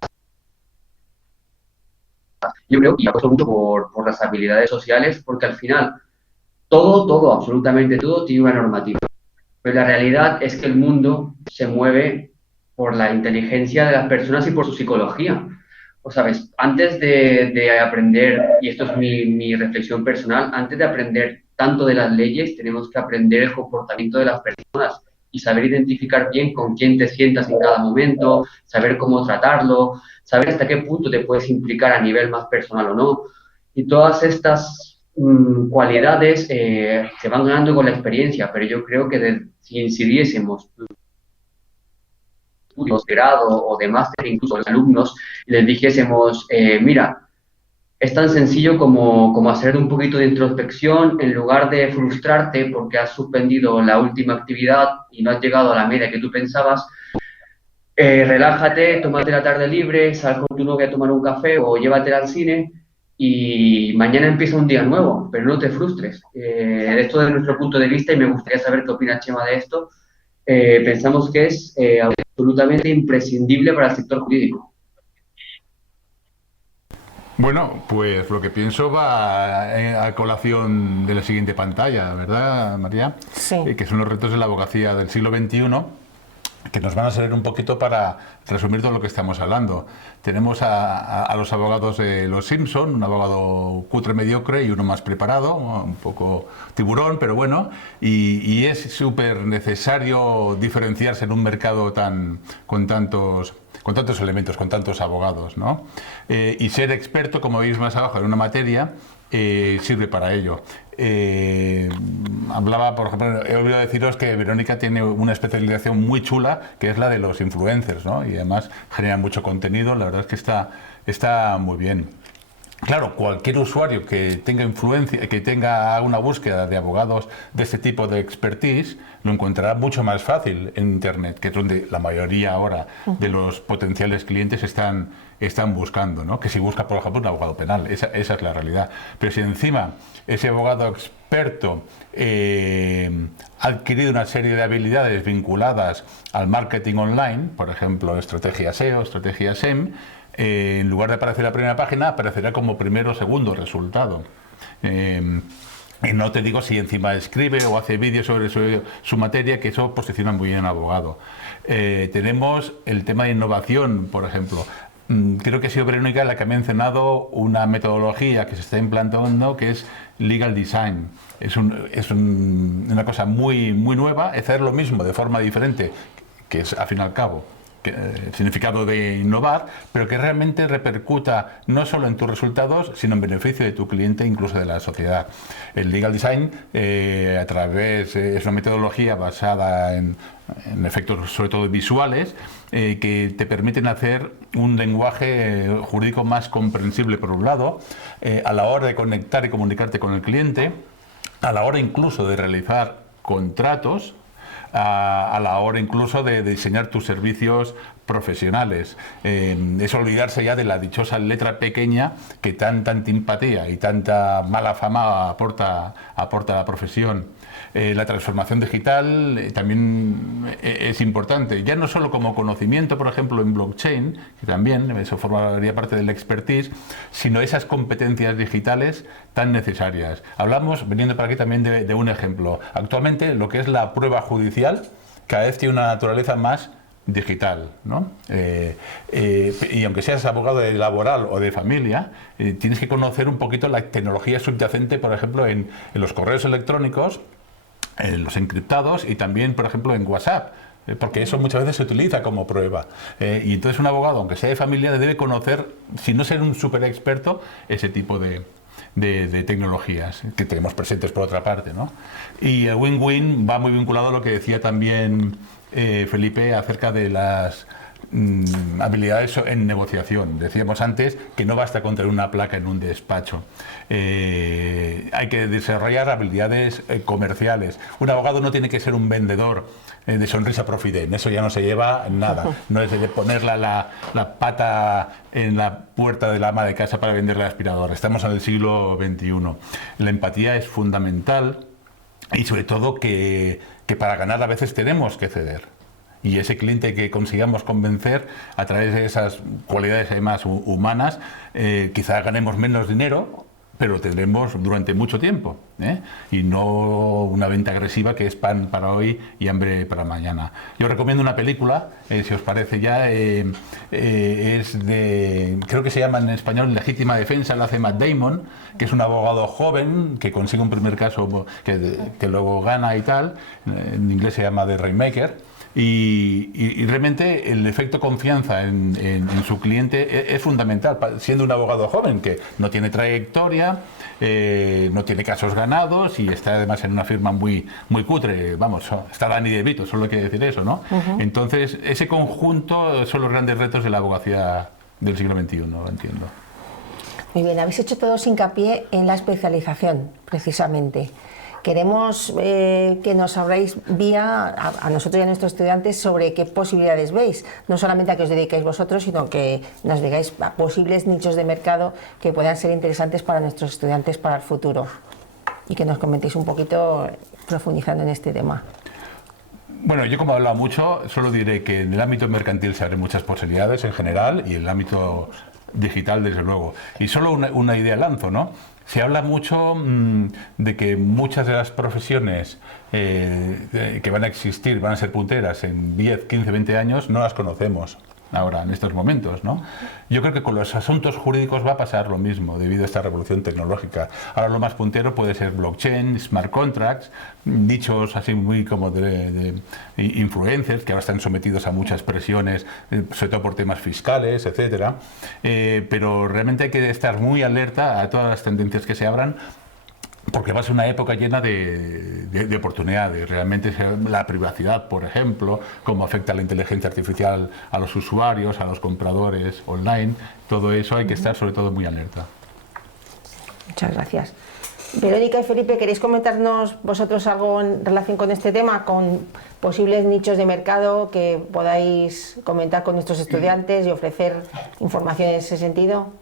Yo creo que apuesto mucho por las habilidades sociales, porque al final todo, absolutamente todo tiene una normativa. Pero la realidad es que el mundo se mueve por la inteligencia de las personas y por su psicología. O sabes, antes de aprender, y esto es mi reflexión personal, antes de aprender tanto de las leyes, tenemos que aprender el comportamiento de las personas y saber identificar bien con quién te sientas en cada momento, saber cómo tratarlo, saber hasta qué punto te puedes implicar a nivel más personal o no. Y todas estas cualidades se van ganando con la experiencia, pero yo creo que si incidiésemos estudios de grado o de máster, incluso a los alumnos, les dijésemos, mira, es tan sencillo como hacer un poquito de introspección, en lugar de frustrarte porque has suspendido la última actividad y no has llegado a la media que tú pensabas, relájate, tómate la tarde libre, sal con tu novia a tomar un café o llévatela al cine y mañana empieza un día nuevo, pero no te frustres. Esto desde nuestro punto de vista, y me gustaría saber qué opina Chema de esto, pensamos que es absolutamente imprescindible para el sector jurídico. Bueno, pues lo que pienso va a colación de la siguiente pantalla, ¿verdad, María? Sí. Que son los retos de la abogacía del siglo XXI. que nos van a servir un poquito para resumir todo lo que estamos hablando. Tenemos a los abogados de Los Simpson, un abogado cutre mediocre y uno más preparado, un poco tiburón, pero bueno, y es súper necesario diferenciarse en un mercado con tantos elementos, con tantos abogados, ¿no? Y ser experto, como veis más abajo, en una materia, sirve para ello. Hablaba, por ejemplo, he olvidado deciros que Verónica tiene una especialización muy chula, que es la de los influencers, ¿no? Y además genera mucho contenido, la verdad es que está muy bien. Claro, cualquier usuario que tenga influencia, que tenga una búsqueda de abogados de este tipo de expertise, lo encontrará mucho más fácil en Internet, que es donde la mayoría ahora de los potenciales clientes están buscando, ¿no? Que si busca, por ejemplo, un abogado penal, esa es la realidad. Pero si encima ese abogado experto ha adquirido una serie de habilidades vinculadas al marketing online, por ejemplo, estrategia SEO, estrategia SEM, en lugar de aparecer en la primera página, aparecerá como primero o segundo resultado. Y no te digo si encima escribe o hace vídeos sobre su materia, que eso posiciona muy bien al abogado. Tenemos el tema de innovación, por ejemplo. Creo que ha sido Verónica la que ha mencionado una metodología que se está implantando, que es Legal Design. Es una cosa muy nueva, es hacer lo mismo de forma diferente, que es, al fin y al cabo, el significado de innovar, pero que realmente repercuta no solo en tus resultados, sino en beneficio de tu cliente, incluso de la sociedad. El Legal Design, es una metodología basada en efectos sobre todo visuales, que te permiten hacer un lenguaje jurídico más comprensible, por un lado, a la hora de conectar y comunicarte con el cliente, a la hora incluso de realizar contratos, a la hora incluso de diseñar tus servicios profesionales. Es olvidarse ya de la dichosa letra pequeña que tanta antipatía y tanta mala fama aporta a la profesión. La transformación digital también es importante, ya no solo como conocimiento, por ejemplo, en blockchain, que también eso formaría parte del expertise, sino esas competencias digitales tan necesarias. Hablamos, viniendo para aquí también, de un ejemplo. Actualmente, lo que es la prueba judicial cada vez tiene una naturaleza más digital, ¿no? Y aunque seas abogado de laboral o de familia, tienes que conocer un poquito la tecnología subyacente, por ejemplo, en los correos electrónicos, los encriptados, y también, por ejemplo, en WhatsApp, porque eso muchas veces se utiliza como prueba. Y entonces un abogado, aunque sea de familia, debe conocer, si no ser un súper experto, ese tipo de tecnologías que tenemos presentes por otra parte, ¿no? Y el win-win va muy vinculado a lo que decía también Felipe acerca de las habilidades en negociación. Decíamos antes que no basta con tener una placa en un despacho. Hay que desarrollar habilidades comerciales. Un abogado no tiene que ser un vendedor de sonrisa profident, eso ya no se lleva nada. No es de poner la pata en la puerta del ama de casa para venderle la aspiradora. Estamos en el siglo XXI. La empatía es fundamental, y sobre todo que para ganar a veces tenemos que ceder. Y ese cliente que consigamos convencer a través de esas cualidades además humanas, quizá ganemos menos dinero, pero lo tendremos durante mucho tiempo, y no una venta agresiva que es pan para hoy y hambre para mañana. Yo recomiendo una película, si os parece ya, es de, creo que se llama en español Legítima Defensa, la hace Matt Damon, que es un abogado joven que consigue un primer caso que luego gana y tal, en inglés se llama The Rainmaker. Y realmente el efecto confianza en su cliente es fundamental, siendo un abogado joven que no tiene trayectoria, no tiene casos ganados y está además en una firma muy cutre. Vamos, está Danny DeVito, solo hay que decir eso, ¿no? Entonces, ese conjunto son los grandes retos de la abogacía del siglo XXI, entiendo. Muy bien, habéis hecho todos hincapié en la especialización, precisamente. Queremos que nos habléis a nosotros y a nuestros estudiantes sobre qué posibilidades veis, no solamente a que os dediquéis vosotros, sino que nos digáis a posibles nichos de mercado que puedan ser interesantes para nuestros estudiantes para el futuro, y que nos comentéis un poquito profundizando en este tema. Bueno, yo como he hablado mucho, solo diré que en el ámbito mercantil se abren muchas posibilidades en general, y en el ámbito digital, desde luego. Y solo una idea lanzo, ¿no? Se habla mucho de que muchas de las profesiones que van a existir, van a ser punteras en 10, 15, 20 años, no las conocemos ahora, en estos momentos, ¿no? Yo creo que con los asuntos jurídicos va a pasar lo mismo debido a esta revolución tecnológica. Ahora lo más puntero puede ser blockchain, smart contracts, dichos así muy como de influencers que ahora están sometidos a muchas presiones, sobre todo por temas fiscales, etcétera. Pero realmente hay que estar muy alerta a todas las tendencias que se abran, porque va a ser una época llena de oportunidades. Realmente la privacidad, por ejemplo, cómo afecta la inteligencia artificial a los usuarios, a los compradores online, todo eso hay que estar sobre todo muy alerta. Muchas gracias. Verónica y Felipe, ¿queréis comentarnos vosotros algo en relación con este tema, con posibles nichos de mercado que podáis comentar con nuestros estudiantes y ofrecer información en ese sentido?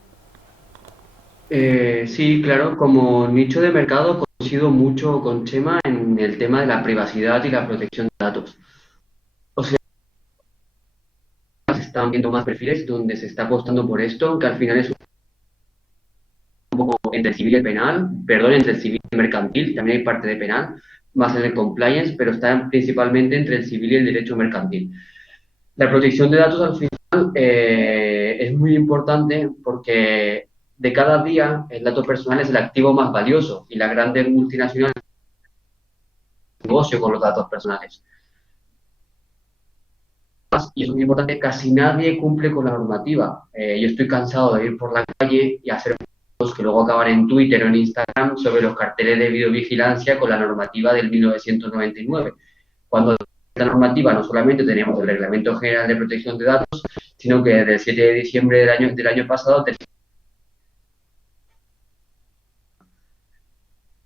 Sí, claro, como nicho de mercado coincido mucho con Chema en el tema de la privacidad y la protección de datos. O sea, se están viendo más perfiles donde se está apostando por esto, que al final es un poco entre el civil y el penal, perdón, entre el civil y el mercantil, también hay parte de penal, más en el compliance, pero está principalmente entre el civil y el derecho mercantil. La protección de datos al final es muy importante porque de cada día el dato personal es el activo más valioso y las grandes multinacionales negocio con los datos personales. Y eso es muy importante, casi nadie cumple con la normativa. Yo estoy cansado de ir por la calle y hacer fotos que luego acaban en Twitter o en Instagram sobre los carteles de videovigilancia con la normativa del 1999. Cuando la normativa no solamente tenemos el Reglamento General de Protección de Datos, sino que desde el 7 de diciembre del año pasado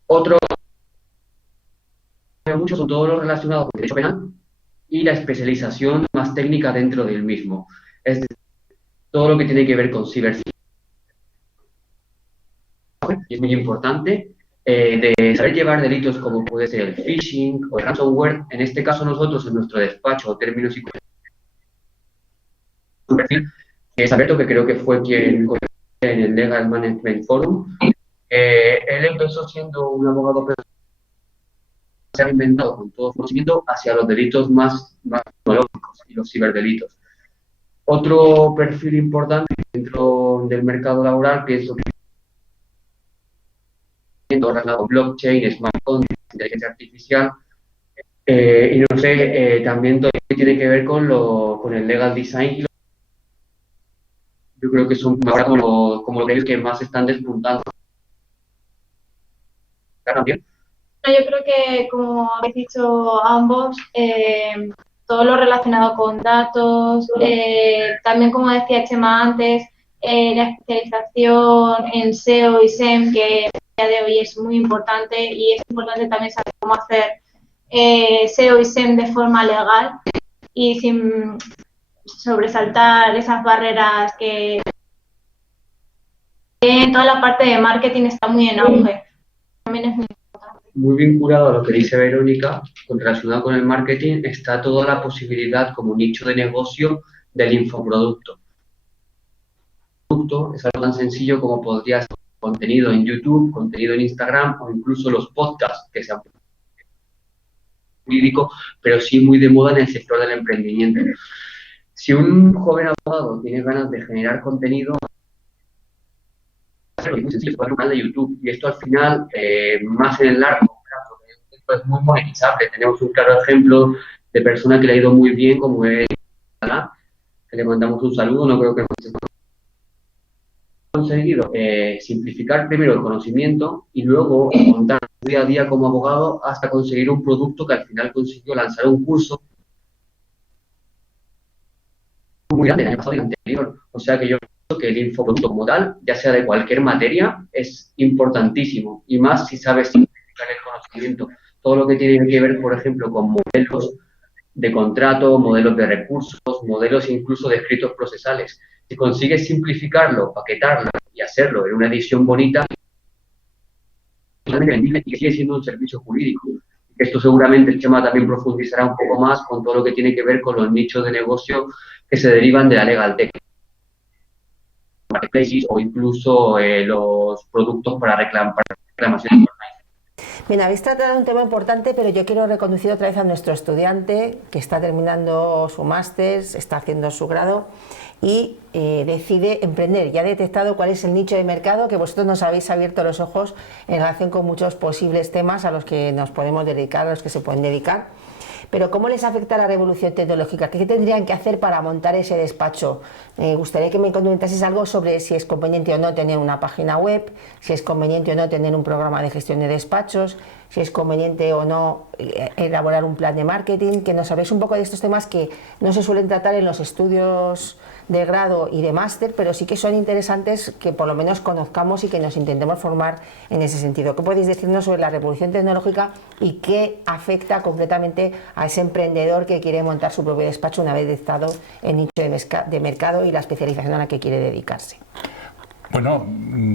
otro muchos son todos los relacionados con derecho penal y la especialización más técnica dentro del mismo. Es decir, todo lo que tiene que ver con ciberseguridad es muy importante, de saber llevar delitos como puede ser el phishing o el ransomware. En este caso nosotros en nuestro despacho, términos y un perfil, que es Alberto, que creo que fue quien en el Legal Management Forum. Él empezó siendo un abogado, pero se ha inventado con todo conocimiento hacia los delitos más tecnológicos y los ciberdelitos. Otro perfil importante dentro del mercado laboral, pienso que relacionado con blockchain, smart contracts, inteligencia artificial, y no sé, también todo lo que tiene que ver con el legal design. Yo creo que son ahora como los que más están despuntando. ¿También? Yo creo que, como habéis dicho ambos, todo lo relacionado con datos, también como decía Chema antes, la especialización en SEO y SEM, que a día de hoy es muy importante, y es importante también saber cómo hacer SEO y SEM de forma legal y sin sobresaltar esas barreras que en toda la parte de marketing está muy en auge. También es muy importante. Muy vinculado a lo que dice Verónica, relacionado con el marketing, está toda la posibilidad como nicho de negocio del infoproducto. El producto es algo tan sencillo como podría ser contenido en YouTube, contenido en Instagram o incluso los podcasts que sean jurídico, pero sí muy de moda en el sector del emprendimiento. Si un joven abogado tiene ganas de generar contenido, es muy sencillo, un canal de YouTube, y esto al final, más en el largo plazo, es muy monetizable. Tenemos un claro ejemplo de persona que le ha ido muy bien, como es Ana, que le mandamos un saludo, no creo que nos conseguido simplificar primero el conocimiento y luego montar día a día como abogado hasta conseguir un producto que al final consiguió lanzar un curso muy grande el año pasado y el anterior. O sea que yo creo que el infoproducto como tal, ya sea de cualquier materia, es importantísimo, y más si sabes simplificar el conocimiento. Todo lo que tiene que ver, por ejemplo, con modelos de contrato, modelos de recursos, modelos incluso de escritos procesales. Si consigues simplificarlo, paquetarlo y hacerlo en una edición bonita, y que sigue siendo un servicio jurídico. Esto seguramente el Chema también profundizará un poco más con todo lo que tiene que ver con los nichos de negocio que se derivan de la legal tech. marketplaces o incluso los productos para reclamaciones. Bien, habéis tratado un tema importante, pero yo quiero reconducir otra vez a nuestro estudiante que está terminando su máster, está haciendo su grado y decide emprender. Ya ha detectado cuál es el nicho de mercado, que vosotros nos habéis abierto los ojos en relación con muchos posibles temas a los que nos podemos dedicar, a los que se pueden dedicar. Pero ¿cómo les afecta la revolución tecnológica? ¿Qué tendrían que hacer para montar ese despacho? Me gustaría que me comentases algo sobre si es conveniente o no tener una página web, si es conveniente o no tener un programa de gestión de despachos, si es conveniente o no elaborar un plan de marketing, que nos habléis un poco de estos temas que no se suelen tratar en los estudios de grado y de máster, pero sí que son interesantes que por lo menos conozcamos y que nos intentemos formar en ese sentido. ¿Qué podéis decirnos sobre la revolución tecnológica y qué afecta concretamente a ese emprendedor que quiere montar su propio despacho una vez detectado el nicho de mercado y la especialización a la que quiere dedicarse? Bueno,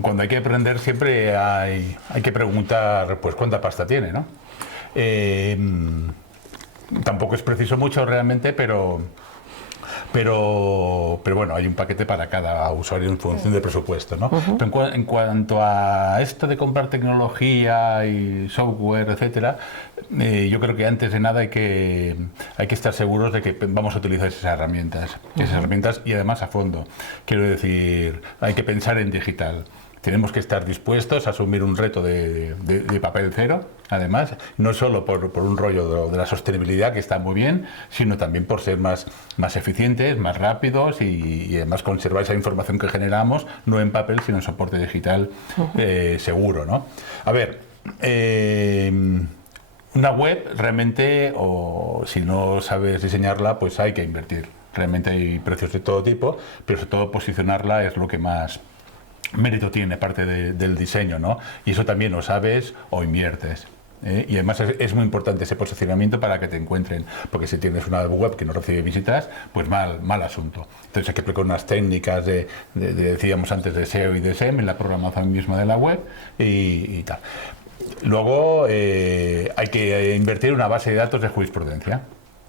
cuando hay que emprender siempre hay que preguntar pues cuánta pasta tiene, ¿no? Tampoco es preciso mucho realmente, pero bueno, hay un paquete para cada usuario en función del presupuesto, ¿no? Pero en cuanto a esto de comprar tecnología y software, etcétera, yo creo que antes de nada hay que estar seguros de que vamos a utilizar esas herramientas y además a fondo. Quiero decir, hay que pensar en digital. Tenemos que estar dispuestos a asumir un reto de papel cero, además, no solo por un rollo de la sostenibilidad, que está muy bien, sino también por ser más eficientes, más rápidos y además conservar esa información que generamos, no en papel, sino en soporte digital seguro, ¿no? A ver, una web realmente, o si no sabes diseñarla, pues hay que invertir. Realmente hay precios de todo tipo, pero sobre todo posicionarla es lo que más mérito tiene, parte del diseño, ¿no? Y eso también lo sabes o inviertes. Y además es muy importante ese posicionamiento para que te encuentren, porque si tienes una web que no recibe visitas, pues mal asunto. Entonces hay que aplicar unas técnicas decíamos antes, de SEO y de SEM en la programación misma de la web y tal. Luego hay que invertir en una base de datos de jurisprudencia.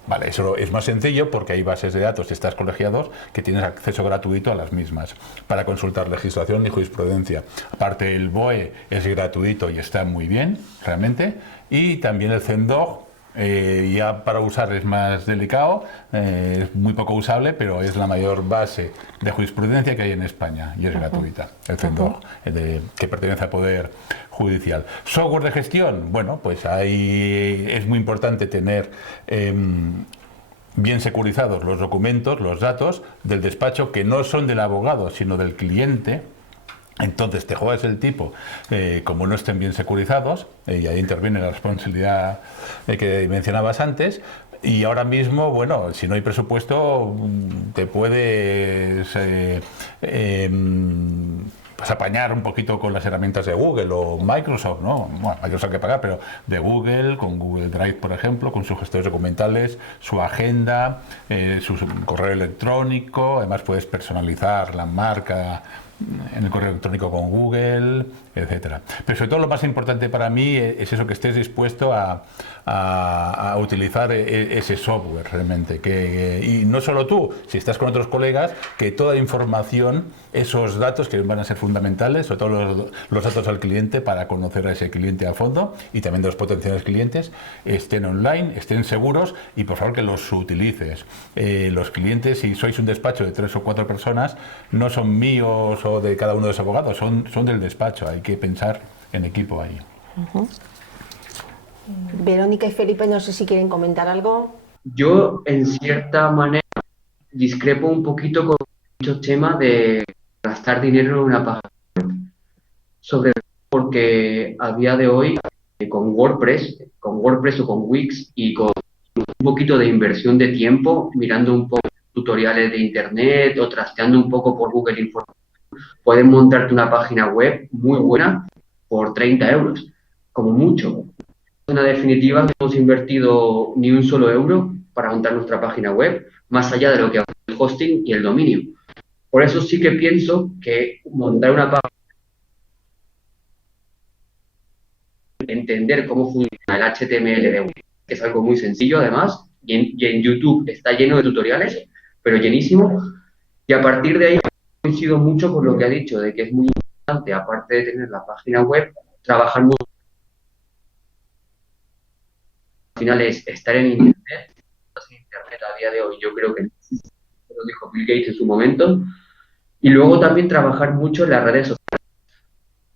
Vale, eso es más sencillo porque hay bases de datos, estas colegiados, que tienes acceso gratuito a las mismas para consultar legislación y jurisprudencia. Aparte, el BOE es gratuito y está muy bien, realmente. Y también el CENDOG, ya para usar es más delicado, es muy poco usable, pero es la mayor base de jurisprudencia que hay en España y es gratuita, el CENDOG, que pertenece al Poder Judicial. Software de gestión, bueno, pues ahí es muy importante tener bien securizados los documentos, los datos del despacho, que no son del abogado, sino del cliente. Entonces te juegas el tipo, como no estén bien securizados, y ahí interviene la responsabilidad que mencionabas antes. Y ahora mismo, bueno, si no hay presupuesto, te puedes pues apañar un poquito con las herramientas de Google o Microsoft, ¿no? Bueno, Microsoft hay que pagar, pero de Google, con Google Drive, por ejemplo, con sus gestores documentales, su agenda, su correo electrónico. Además puedes personalizar la marca en el correo electrónico con Google, etcétera. Pero sobre todo lo más importante para mí es eso, que estés dispuesto a utilizar ese software realmente. Y no solo tú, si estás con otros colegas, que toda la información, esos datos que van a ser fundamentales, sobre todo los datos al cliente para conocer a ese cliente a fondo y también de los potenciales clientes, estén online, estén seguros y por favor que los utilices. Los clientes, si sois un despacho de 3 o 4 personas, no son míos o de cada uno de los abogados, son del despacho. Hay que pensar en equipo ahí. Verónica y Felipe, no sé si quieren comentar algo. Yo, en cierta manera, discrepo un poquito con muchos temas de gastar dinero en una página web. Sobre todo porque a día de hoy, con WordPress o con Wix y con un poquito de inversión de tiempo, mirando un poco tutoriales de internet o trasteando un poco por Google Información, puedes montarte una página web muy buena por 30 euros, como mucho. En la definitiva, no hemos invertido ni un solo euro para montar nuestra página web, más allá de lo que hace el hosting y el dominio. Por eso sí que pienso que montar una página, entender cómo funciona el HTML de web, que es algo muy sencillo además, y en YouTube está lleno de tutoriales, pero llenísimo, y a partir de ahí coincido mucho con lo que ha dicho, de que es muy importante, aparte de tener la página web, trabajar mucho. Al final es estar en Internet. Internet a día de hoy yo creo que no existe, lo dijo Bill Gates en su momento. Y luego también trabajar mucho en las redes sociales,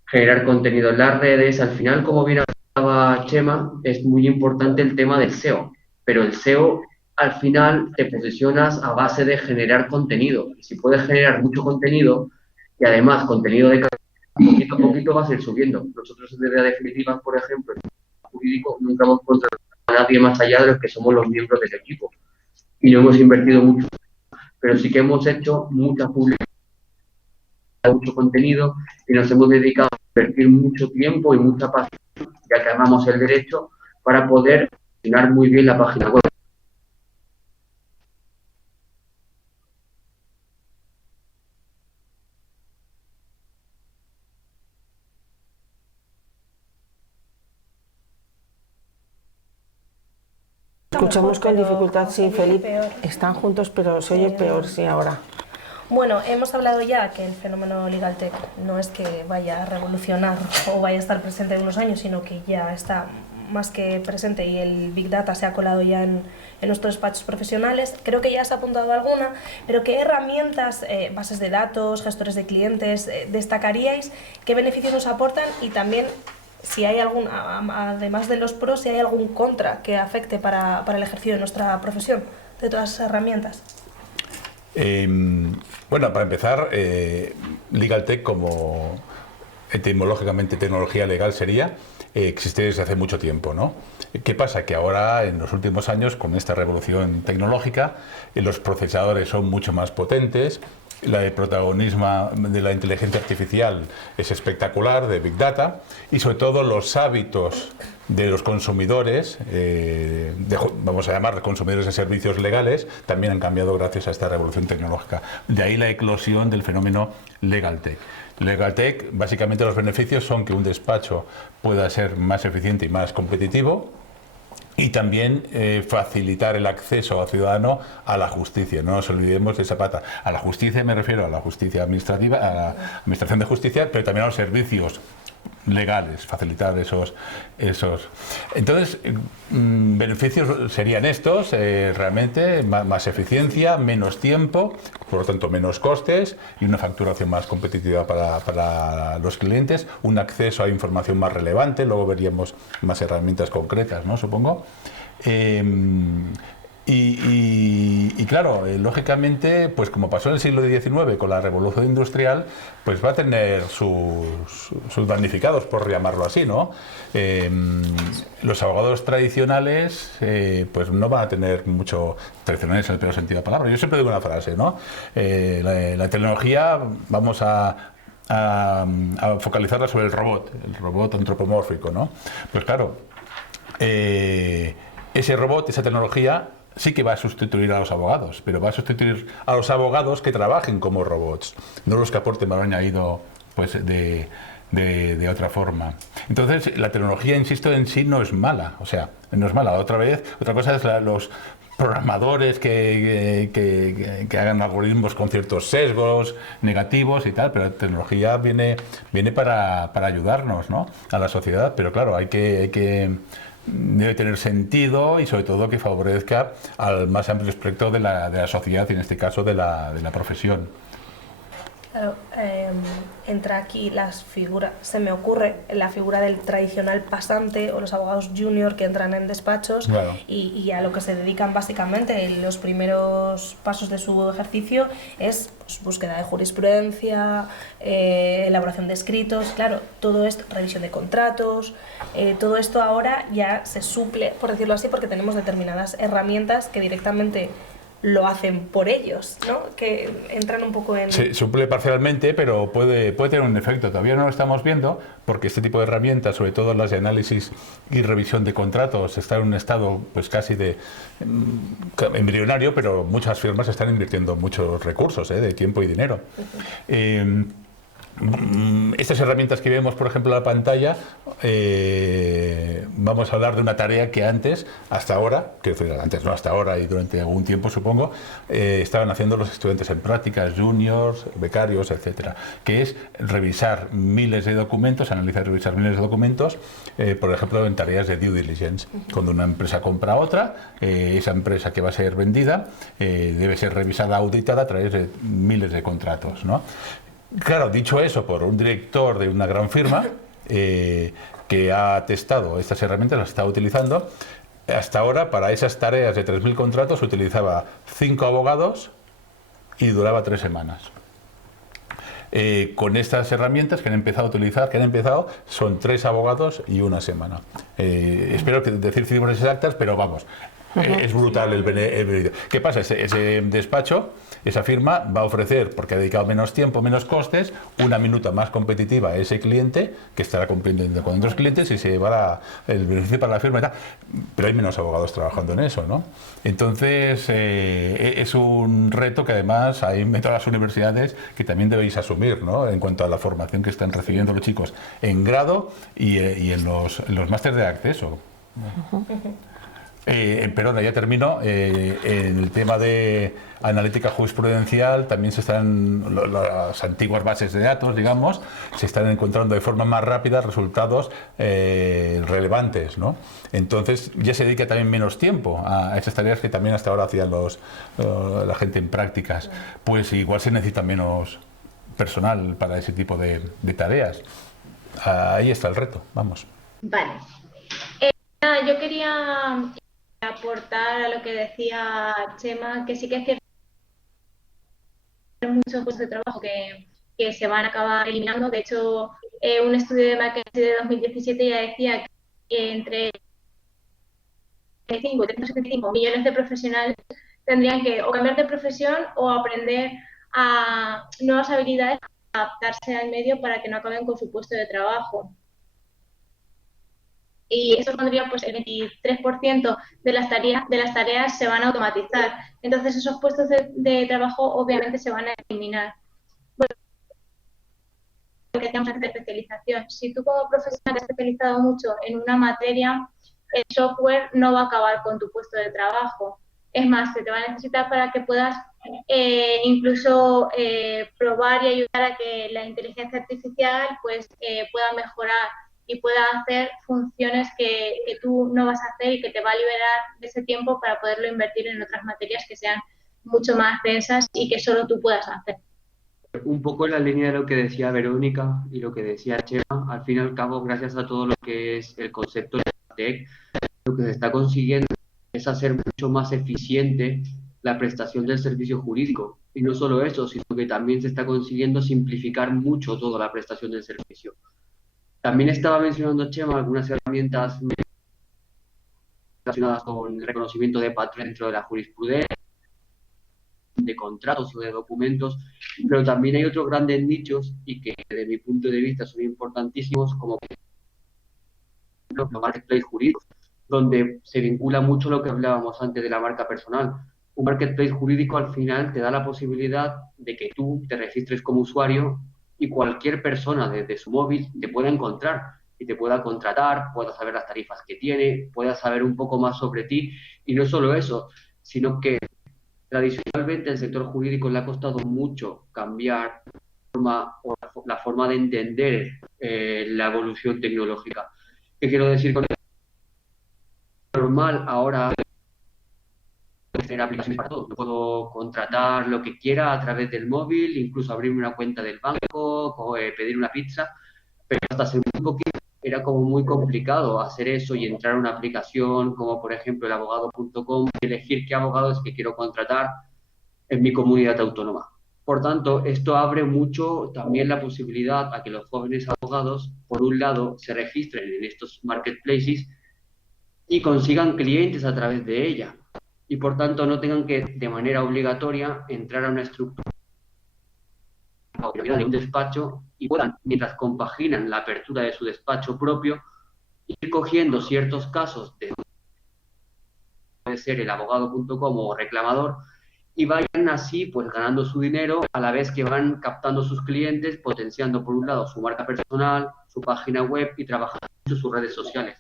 generar contenido en las redes. Al final, como bien hablaba Chema, es muy importante el tema del SEO, pero el SEO al final te posicionas a base de generar contenido. Y si puedes generar mucho contenido y además contenido de calidad, poquito a poquito vas a ir subiendo. Nosotros en Idea Definitiva, por ejemplo, en el jurídico nunca hemos contratado a nadie más allá de los que somos los miembros del equipo. Y no hemos invertido mucho, pero sí que hemos hecho mucha publicidad, mucho contenido y nos hemos dedicado a invertir mucho tiempo y mucha pasión, ya que amamos el derecho, para poder gestionar muy bien la página web. Escuchamos con Pero dificultad, sí, Felipe. peor. Están juntos, pero se oye peor, sí, ahora. Bueno, hemos hablado ya que el fenómeno LegalTech no es que vaya a revolucionar o vaya a estar presente en unos años, sino que ya está más que presente y el Big Data se ha colado ya en nuestros despachos profesionales. Creo que ya has apuntado alguna, pero ¿qué herramientas, bases de datos, gestores de clientes destacaríais? ¿Qué beneficios nos aportan? Y también, si hay algún, además de los pros, si hay algún contra que afecte para el ejercicio de nuestra profesión, de todas esas herramientas. Bueno, para empezar, LegalTech, como etimológicamente tecnología legal sería, existe desde hace mucho tiempo, ¿no? ¿Qué pasa? Que ahora, en los últimos años, con esta revolución tecnológica, los procesadores son mucho más potentes, el protagonismo de la inteligencia artificial es espectacular, de Big Data, y sobre todo los hábitos de los consumidores, vamos a llamar consumidores de servicios legales, también han cambiado gracias a esta revolución tecnológica. De ahí la eclosión del fenómeno LegalTech. LegalTech, básicamente los beneficios son que un despacho pueda ser más eficiente y más competitivo, y también facilitar el acceso al ciudadano a la justicia. No nos olvidemos de esa pata. A la justicia me refiero a la justicia administrativa, a la administración de justicia, pero también a los servicios legales, facilitar esos. Entonces, beneficios serían estos, realmente, más eficiencia, menos tiempo, por lo tanto menos costes y una facturación más competitiva para los clientes, un acceso a información más relevante, luego veríamos más herramientas concretas, ¿no? Supongo. Y claro, lógicamente, pues como pasó en el siglo XIX con la revolución industrial, pues va a tener sus damnificados, por llamarlo así, ¿no? Los abogados tradicionales, pues no van a tener mucho, tradicionales en el peor sentido de la palabra. Yo siempre digo una frase, ¿no? La tecnología, vamos a focalizarla sobre el robot antropomórfico, ¿no? Pues claro, ese robot, esa tecnología, sí que va a sustituir a los abogados, pero va a sustituir a los abogados que trabajen como robots, no los que aporten valor añadido, pues, de otra forma. Entonces, la tecnología, insisto, en sí no es mala, o sea, no es mala. Otra cosa es los programadores que hagan algoritmos con ciertos sesgos negativos y tal, pero la tecnología viene para ayudarnos, ¿no?, a la sociedad, pero claro, debe tener sentido y sobre todo que favorezca al más amplio espectro de la sociedad y en este caso de la profesión. Claro, entra aquí las figuras, se me ocurre la figura del tradicional pasante o los abogados junior que entran en despachos, claro, y a lo que se dedican básicamente en los primeros pasos de su ejercicio es, pues, búsqueda de jurisprudencia, elaboración de escritos, claro, todo esto, revisión de contratos, todo esto ahora ya se suple, por decirlo así, porque tenemos determinadas herramientas que directamente lo hacen por ellos, ¿no? Que entran un poco en... Se suple parcialmente, pero puede tener un efecto. Todavía no lo estamos viendo porque este tipo de herramientas, sobre todo las de análisis y revisión de contratos, están en un estado pues casi de embrionario, pero muchas firmas están invirtiendo muchos recursos, de tiempo y dinero. Estas herramientas que vemos, por ejemplo, en la pantalla, vamos a hablar de una tarea que antes, hasta ahora, quiero decir, antes no, hasta ahora y durante algún tiempo, supongo, estaban haciendo los estudiantes en prácticas, juniors, becarios, etcétera, que es revisar miles de documentos, analizar y revisar miles de documentos, por ejemplo, en tareas de due diligence. Cuando una empresa compra otra, esa empresa que va a ser vendida debe ser revisada, auditada a través de miles de contratos, ¿no? Claro, dicho eso por un director de una gran firma que ha testado estas herramientas, las está utilizando, hasta ahora para esas tareas de 3.000 contratos utilizaba 5 abogados y duraba 3 semanas. Con estas herramientas que han empezado a utilizar, son 3 abogados y 1 semana. Espero decir cifras exactas, pero vamos, es brutal el beneficio. ¿Qué pasa? Ese despacho, esa firma, va a ofrecer, porque ha dedicado menos tiempo, menos costes, una minuta más competitiva a ese cliente, que estará compitiendo con otros clientes y se llevará el beneficio para la firma y tal. Pero hay menos abogados trabajando en eso, ¿no? Entonces, es un reto que además hay en todas las universidades que también debéis asumir, ¿no? En cuanto a la formación que están recibiendo los chicos en grado y en los másteres de acceso. Perdona, ya termino. En el tema de analítica jurisprudencial también se están las antiguas bases de datos, digamos, se están encontrando de forma más rápida resultados relevantes, ¿no? Entonces ya se dedica también menos tiempo a esas tareas que también hasta ahora hacían la gente en prácticas. Pues igual se necesita menos personal para ese tipo de tareas. Ahí está el reto, vamos. Vale. Yo quería aportar a lo que decía Chema, que sí que es cierto que hay muchos puestos de trabajo que se van a acabar eliminando. De hecho, un estudio de McKinsey de 2017 ya decía que entre 35 y 375 millones de profesionales tendrían que o cambiar de profesión o aprender a nuevas habilidades para adaptarse al medio para que no acaben con su puesto de trabajo. Y eso pondría, pues, el 23% de las tareas se van a automatizar. Entonces, esos puestos de trabajo obviamente se van a eliminar. Bueno, que tenemos que hacer especialización. Si tú como profesional te has especializado mucho en una materia, el software no va a acabar con tu puesto de trabajo. Es más, se te va a necesitar para que puedas incluso probar y ayudar a que la inteligencia artificial pues pueda mejorar y pueda hacer funciones que tú no vas a hacer y que te va a liberar de ese tiempo para poderlo invertir en otras materias que sean mucho más densas y que solo tú puedas hacer. Un poco en la línea de lo que decía Verónica y lo que decía Chema, al fin y al cabo, gracias a todo lo que es el concepto de TEC, lo que se está consiguiendo es hacer mucho más eficiente la prestación del servicio jurídico. Y no solo eso, sino que también se está consiguiendo simplificar mucho toda la prestación del servicio. También estaba mencionando Chema algunas herramientas relacionadas con el reconocimiento de patrones dentro de la jurisprudencia, de contratos o de documentos, pero también hay otros grandes nichos y que desde mi punto de vista son importantísimos, como los marketplaces jurídicos, donde se vincula mucho lo que hablábamos antes de la marca personal. Un marketplace jurídico al final te da la posibilidad de que tú te registres como usuario y cualquier persona desde su móvil te pueda encontrar y te pueda contratar, pueda saber las tarifas que tiene, pueda saber un poco más sobre ti. Y no solo eso, sino que tradicionalmente el sector jurídico le ha costado mucho cambiar la forma de entender la evolución tecnológica. ¿Qué quiero decir con esto? Normal ahora tener aplicaciones para todo. Yo puedo contratar lo que quiera a través del móvil, incluso abrirme una cuenta del banco, o pedir una pizza, pero hasta hace muy poquito era como muy complicado hacer eso y entrar a una aplicación como por ejemplo el abogado.com y elegir qué abogados que quiero contratar en mi comunidad autónoma. Por tanto, esto abre mucho también la posibilidad a que los jóvenes abogados, por un lado, se registren en estos marketplaces y consigan clientes a través de ella. Y por tanto no tengan que, de manera obligatoria, entrar a una estructura de un despacho y puedan, mientras compaginan la apertura de su despacho propio, ir cogiendo ciertos casos de puede ser el abogado.com o reclamador y vayan así pues ganando su dinero a la vez que van captando sus clientes, potenciando por un lado su marca personal, su página web y trabajando mucho sus redes sociales.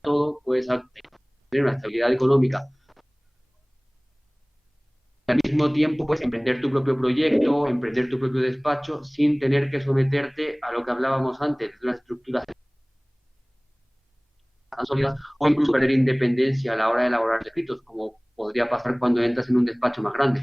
Todo puedes tener una estabilidad económica. Al mismo tiempo, pues emprender tu propio proyecto, emprender tu propio despacho, sin tener que someterte a lo que hablábamos antes, de unas estructuras tan sólidas, o incluso perder independencia a la hora de elaborar escritos, como podría pasar cuando entras en un despacho más grande.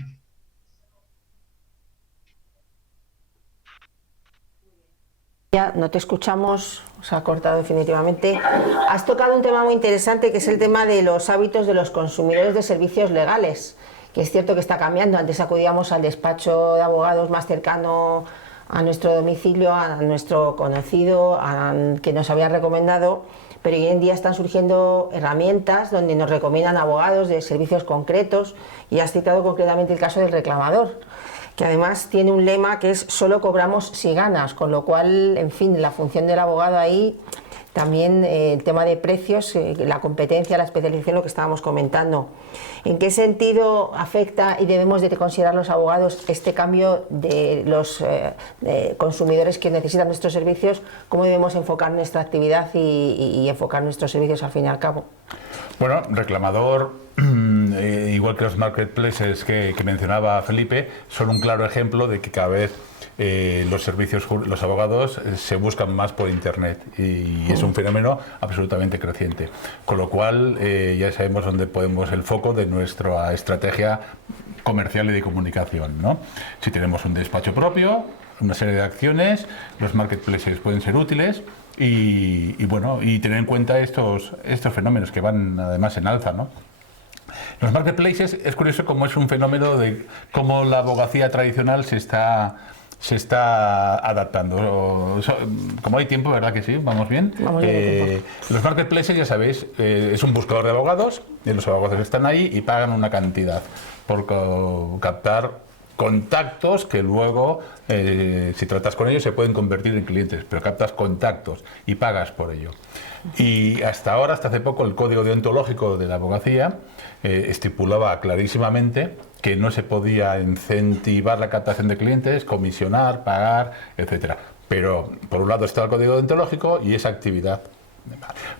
Ya no te escuchamos, se ha cortado definitivamente. Has tocado un tema muy interesante, que es el tema de los hábitos de los consumidores de servicios legales, que es cierto que está cambiando. Antes acudíamos al despacho de abogados más cercano a nuestro domicilio, a nuestro conocido, que nos había recomendado, pero hoy en día están surgiendo herramientas donde nos recomiendan abogados de servicios concretos, y has citado concretamente el caso del reclamador, que además tiene un lema que es solo cobramos si ganas, con lo cual, en fin, la función del abogado ahí, también el tema de precios, la competencia, la especialización, lo que estábamos comentando. ¿En qué sentido afecta y debemos de considerar los abogados este cambio de los consumidores que necesitan nuestros servicios? ¿Cómo debemos enfocar nuestra actividad y enfocar nuestros servicios al fin y al cabo? Bueno, reclamador, igual que los marketplaces que mencionaba Felipe, son un claro ejemplo de que cada vez los abogados se buscan más por internet, y es un fenómeno absolutamente creciente, con lo cual ya sabemos dónde ponemos el foco de nuestra estrategia comercial y de comunicación, ¿no? Si tenemos un despacho propio, una serie de acciones, los marketplaces pueden ser útiles. Y bueno, y tener en cuenta estos fenómenos que van además en alza, ¿no? Los marketplaces, es curioso cómo es un fenómeno de cómo la abogacía tradicional se está adaptando. Como hay tiempo, ¿verdad que sí? ¿Vamos bien? Vamos bien. Los marketplaces, ya sabéis, es un buscador de abogados, y los abogados están ahí y pagan una cantidad por captar contactos que luego, si tratas con ellos, se pueden convertir en clientes, pero captas contactos y pagas por ello. Y hasta ahora, hasta hace poco, el código deontológico de la abogacía estipulaba clarísimamente que no se podía incentivar la captación de clientes, comisionar, pagar, etcétera. Pero por un lado está el código deontológico y esa actividad.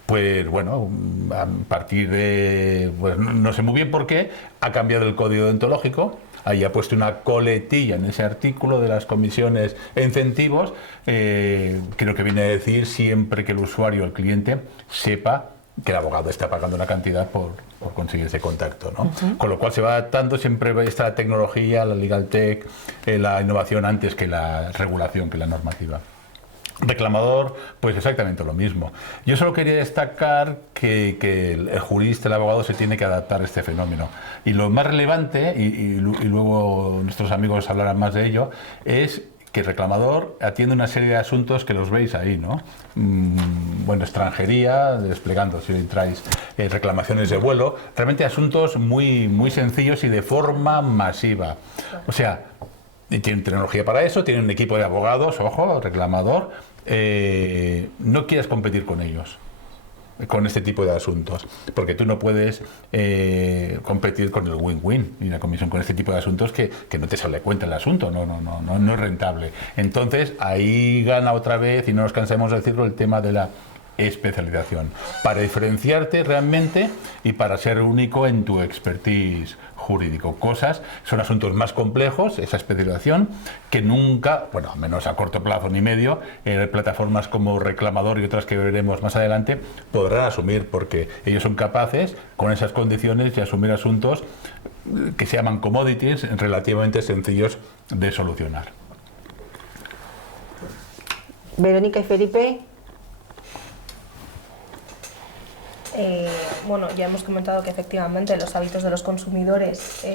Pues bueno, a partir de, pues no sé muy bien por qué, ha cambiado el código deontológico. Ahí ha puesto una coletilla en ese artículo de las comisiones e incentivos. Creo que viene a decir siempre que el usuario, el cliente, sepa que el abogado está pagando una cantidad por conseguir ese contacto, ¿no? Con lo cual se va adaptando, siempre está la tecnología, la legal tech, la innovación antes que la regulación, que la normativa. Reclamador, pues exactamente lo mismo. Yo solo quería destacar que el jurista, el abogado, se tiene que adaptar a este fenómeno. Y lo más relevante, y luego nuestros amigos hablarán más de ello, es que el reclamador atiende una serie de asuntos que los veis ahí, ¿no? Bueno, extranjería, desplegando, si traes reclamaciones de vuelo, realmente asuntos muy, muy sencillos y de forma masiva. O sea, tienen tecnología para eso, tienen un equipo de abogados, ojo, reclamador. No quieras competir con ellos, con este tipo de asuntos, porque tú no puedes competir con el win-win y la comisión con este tipo de asuntos que no te sale cuenta el asunto, no es rentable. Entonces ahí gana otra vez, y no nos cansemos de decirlo, el tema de la especialización, para diferenciarte realmente y para ser único en tu expertise jurídico. Son asuntos más complejos, esa especialización, que nunca, bueno, menos a corto plazo ni medio, plataformas como Reclamador y otras que veremos más adelante podrán asumir, porque ellos son capaces, con esas condiciones, de asumir asuntos que se llaman commodities, relativamente sencillos de solucionar. Verónica y Felipe. Bueno, ya hemos comentado que efectivamente los hábitos de los consumidores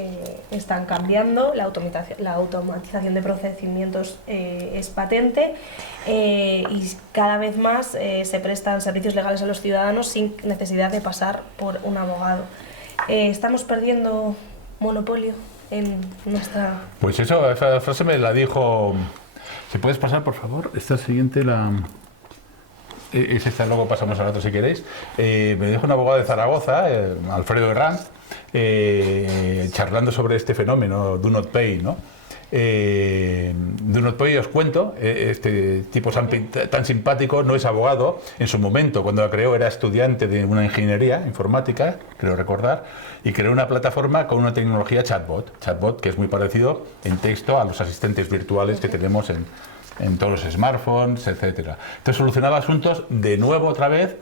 están cambiando, la automatización de procedimientos es patente, y cada vez más se prestan servicios legales a los ciudadanos sin necesidad de pasar por un abogado. ¿Estamos perdiendo monopolio en nuestra...? Pues eso, esa frase me la dijo... ¿Se puedes pasar, por favor? Esta siguiente es esta, luego pasamos al otro si queréis. Me dijo un abogado de Zaragoza, Alfredo Herranz, charlando sobre este fenómeno, Do Not Pay, ¿no? Do Not Pay, os cuento, este tipo tan simpático no es abogado. En su momento, cuando la creó, era estudiante de una ingeniería informática, creo recordar, y creó una plataforma con una tecnología chatbot, que es muy parecido en texto a los asistentes virtuales que tenemos en todos los smartphones, etcétera. Entonces solucionaba asuntos, de nuevo, otra vez,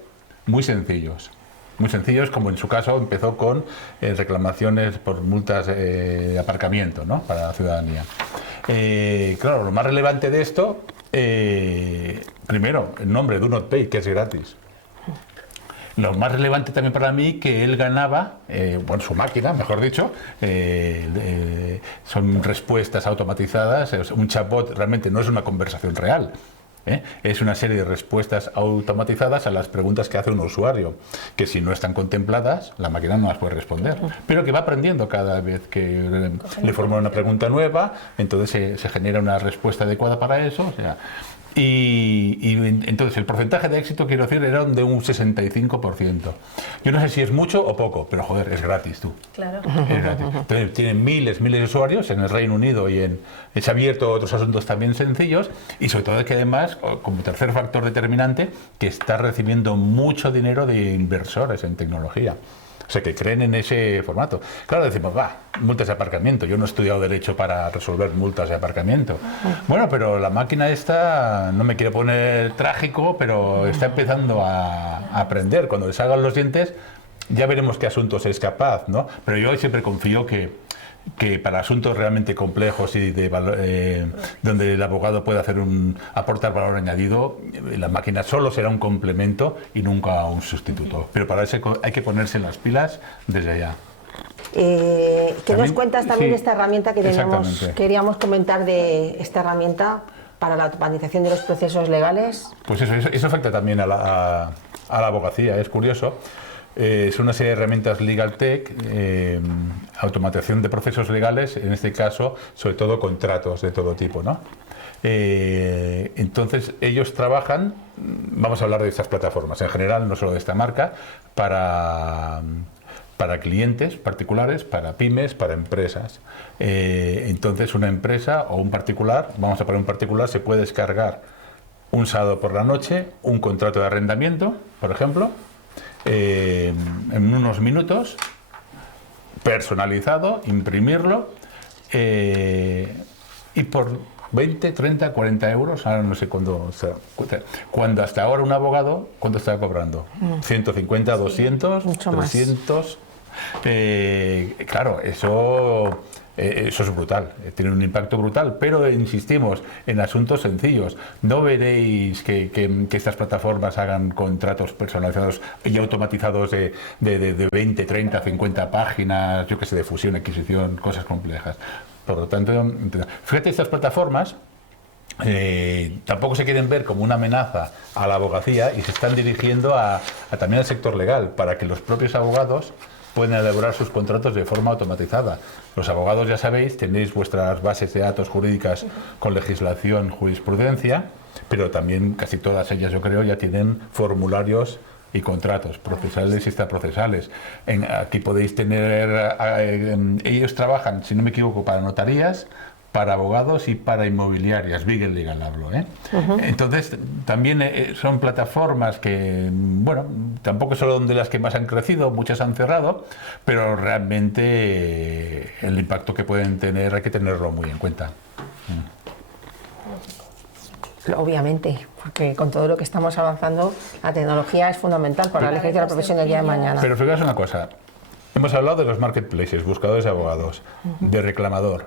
muy sencillos, como en su caso empezó con reclamaciones por multas de aparcamiento, ¿no?, para la ciudadanía. Claro, lo más relevante de esto, primero, el nombre, Do Not Pay, que es gratis. Lo más relevante también para mí, que él ganaba, bueno, su máquina, mejor dicho, son respuestas automatizadas. Un chatbot realmente no es una conversación real. Es una serie de respuestas automatizadas a las preguntas que hace un usuario, que si no están contempladas, la máquina no las puede responder, pero que va aprendiendo cada vez que le forman una pregunta nueva, entonces se genera una respuesta adecuada para eso. O sea, y entonces el porcentaje de éxito, quiero decir, era de un 65%. Yo no sé si es mucho o poco, pero joder, es gratis, tú. Claro. Es gratis. Entonces tienen miles de usuarios en el Reino Unido y se ha abierto otros asuntos también sencillos, y sobre todo que además, como tercer factor determinante, que está recibiendo mucho dinero de inversores en tecnología. O sea, que creen en ese formato. Claro, decimos, multas de aparcamiento. Yo no he estudiado Derecho para resolver multas de aparcamiento. Bueno, pero la máquina esta, no me quiero poner trágico, pero está empezando a aprender. Cuando le salgan los dientes, ya veremos qué asuntos es capaz, ¿no? Pero yo siempre confío que para asuntos realmente complejos y donde el abogado puede aportar valor añadido, la máquina solo será un complemento y nunca un sustituto. Pero para eso hay que ponerse las pilas desde ya. ¿Qué nos cuentas también de esta herramienta que queríamos comentar de esta herramienta para la automatización de los procesos legales? Pues eso afecta también a la abogacía, es curioso. Es una serie de herramientas Legal Tech, automatización de procesos legales, en este caso, sobre todo contratos de todo tipo, ¿no? Entonces, ellos trabajan, vamos a hablar de estas plataformas en general, no solo de esta marca, para clientes particulares, para pymes, para empresas. Entonces, una empresa o un particular, vamos a poner un particular, se puede descargar un sábado por la noche un contrato de arrendamiento, por ejemplo, en unos minutos, personalizado, imprimirlo, y por 20, 30, 40 euros, ahora no sé cuando hasta ahora un abogado, ¿cuánto está cobrando? 150, 200, 300. Claro, eso es brutal, tiene un impacto brutal, pero insistimos en asuntos sencillos. No veréis que estas plataformas hagan contratos personalizados y automatizados de 20, 30, 50 páginas, yo que sé, de fusión, adquisición, cosas complejas. Por lo tanto, fíjate, estas plataformas tampoco se quieren ver como una amenaza a la abogacía y se están dirigiendo también al sector legal, para que los propios abogados pueden elaborar sus contratos de forma automatizada. Los abogados, ya sabéis, tenéis vuestras bases de datos jurídicas con legislación, jurisprudencia, pero también casi todas ellas, yo creo, ya tienen formularios y contratos procesales y extraprocesales. Aquí podéis tener, ellos trabajan, si no me equivoco, para notarías, para abogados y para inmobiliarias, Legal Legal hablo, ¿eh? Entonces, también son plataformas que, bueno, tampoco son de las que más han crecido, muchas han cerrado, pero realmente el impacto que pueden tener hay que tenerlo muy en cuenta. Obviamente, porque con todo lo que estamos avanzando, la tecnología es fundamental para el ejercicio de la profesión del día de mañana. Pero fijaos una cosa, hemos hablado de los marketplaces, buscadores de abogados, de reclamador.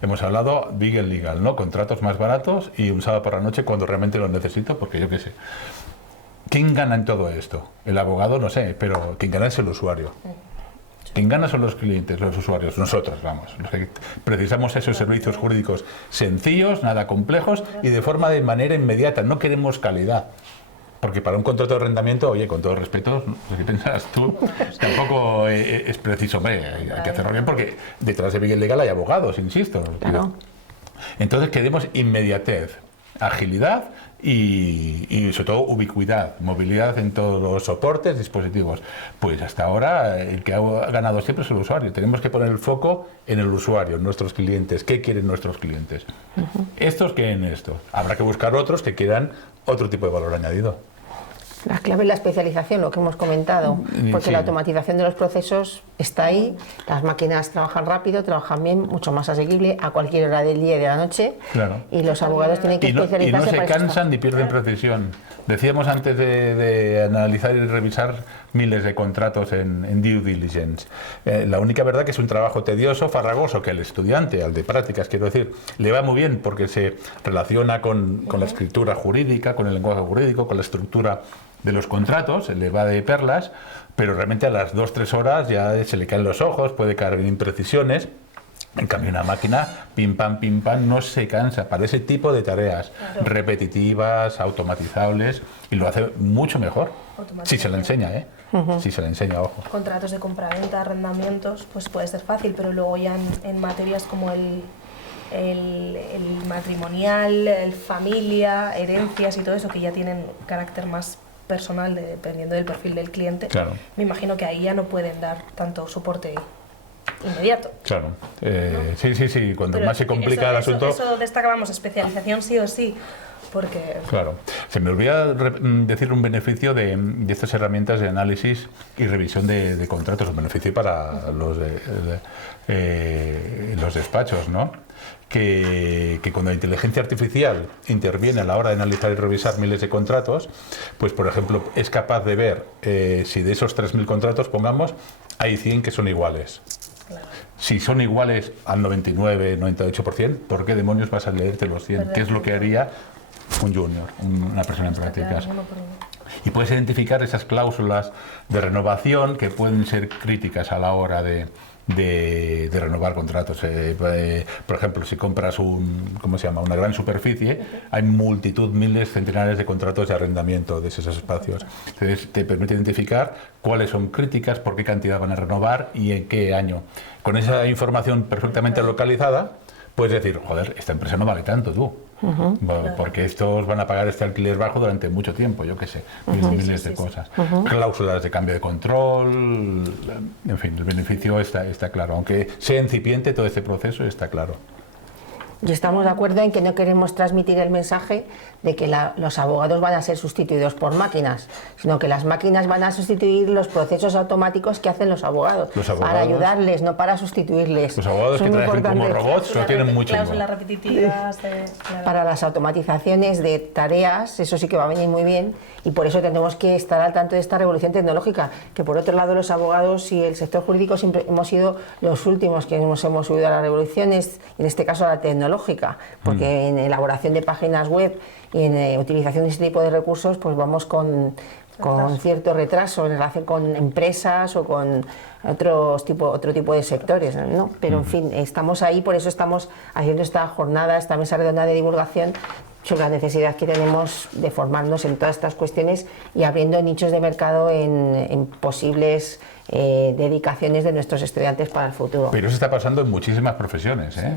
Hemos hablado Legal Legal, ¿no? Contratos más baratos y un sábado por la noche cuando realmente lo necesito, porque yo qué sé. ¿Quién gana en todo esto? El abogado, no sé, pero quien gana es el usuario. Quien gana son los clientes, los usuarios, nosotros, vamos. Los que precisamos esos servicios jurídicos sencillos, nada complejos y de manera inmediata. No queremos calidad. Porque para un contrato de arrendamiento, oye, con todo respeto, no sé qué piensas tú, tampoco es preciso, hombre, hay que hacerlo bien, porque detrás de Legal Legal hay abogados, insisto. Claro. Entonces queremos inmediatez. agilidad y sobre todo ubicuidad, movilidad en todos los soportes, dispositivos. Pues hasta ahora el que ha ganado siempre es el usuario. Tenemos que poner el foco en el usuario, en nuestros clientes. ¿Qué quieren nuestros clientes? Estos quieren esto. Habrá que buscar otros que quieran otro tipo de valor añadido. La clave es la especialización, lo que hemos comentado, porque Sí. la automatización de los procesos está ahí, las máquinas trabajan rápido, trabajan bien, mucho más asequible a cualquier hora del día y de la noche, Claro. y los abogados tienen que Y no especializarse se para eso. cansan ni pierden precisión. Decíamos antes de analizar y revisar miles de contratos en due diligence. La única verdad que es un trabajo tedioso, farragoso, que al estudiante, al de prácticas, quiero decir, le va muy bien porque se relaciona con la escritura jurídica, con el lenguaje jurídico, con la estructura de los contratos, le va de perlas, pero realmente a las 2-3 horas ya se le caen los ojos, puede caer en imprecisiones. En cambio, una máquina, pim pam, no se cansa para ese tipo de tareas repetitivas, automatizables, y lo hace mucho mejor. Si se le enseña, ¿eh? Si se le enseña, ojo. Contratos de compraventa, arrendamientos, pues puede ser fácil, pero luego ya en materias como el matrimonial, el familia, herencias y todo eso, que ya tienen carácter más personal dependiendo del perfil del cliente, Claro. me imagino que ahí ya no pueden dar tanto soporte inmediato. Claro. Sí. Cuanto Pero más se complica el asunto... Eso destacábamos, especialización sí o sí, porque... Claro. Se me olvida decir un beneficio de estas herramientas de análisis y revisión de contratos, un beneficio para los despachos, ¿no? Que cuando la inteligencia artificial interviene a la hora de analizar y revisar miles de contratos, pues por ejemplo es capaz de ver si de esos 3.000 contratos, pongamos, hay 100 que son iguales. Si son iguales al 99, 98%, ¿por qué demonios vas a leerte los 100? ¿Qué es lo que haría un junior, una persona en prácticas? Y puedes identificar esas cláusulas de renovación que pueden ser críticas a la hora de renovar contratos. Por ejemplo, si compras una gran superficie, hay multitud, miles, centenares de contratos de arrendamiento de esos espacios. Entonces, te permite identificar cuáles son críticas, por qué cantidad van a renovar y en qué año. Con esa información perfectamente localizada, puedes decir, joder, esta empresa no vale tanto, tú. Porque estos van a pagar este alquiler bajo durante mucho tiempo, yo qué sé, miles de cosas. Cláusulas de cambio de control, en fin, el beneficio está claro. Aunque sea incipiente todo este proceso, está claro. Y estamos de acuerdo en que no queremos transmitir el mensaje de que los abogados van a ser sustituidos por máquinas, sino que las máquinas van a sustituir los procesos automáticos que hacen los abogados para ayudarles, no para sustituirles. Los abogados que trabajan como robots no tienen mucho. Cláusulas repetitivas. Para las automatizaciones de tareas, eso sí que va a venir muy bien, y por eso tenemos que estar al tanto de esta revolución tecnológica, que por otro lado los abogados y el sector jurídico siempre hemos sido los últimos que hemos subido a las revoluciones, en este caso a la tecnológica, porque en elaboración de páginas web y en utilización de este tipo de recursos pues vamos con cierto retraso en relación con empresas o con otro tipo de sectores, ¿no? Pero en fin, estamos ahí, por eso estamos haciendo esta jornada, esta mesa redonda de divulgación sobre la necesidad que tenemos de formarnos en todas estas cuestiones y abriendo nichos de mercado en posibles dedicaciones de nuestros estudiantes para el futuro. Pero eso está pasando en muchísimas profesiones, ¿eh?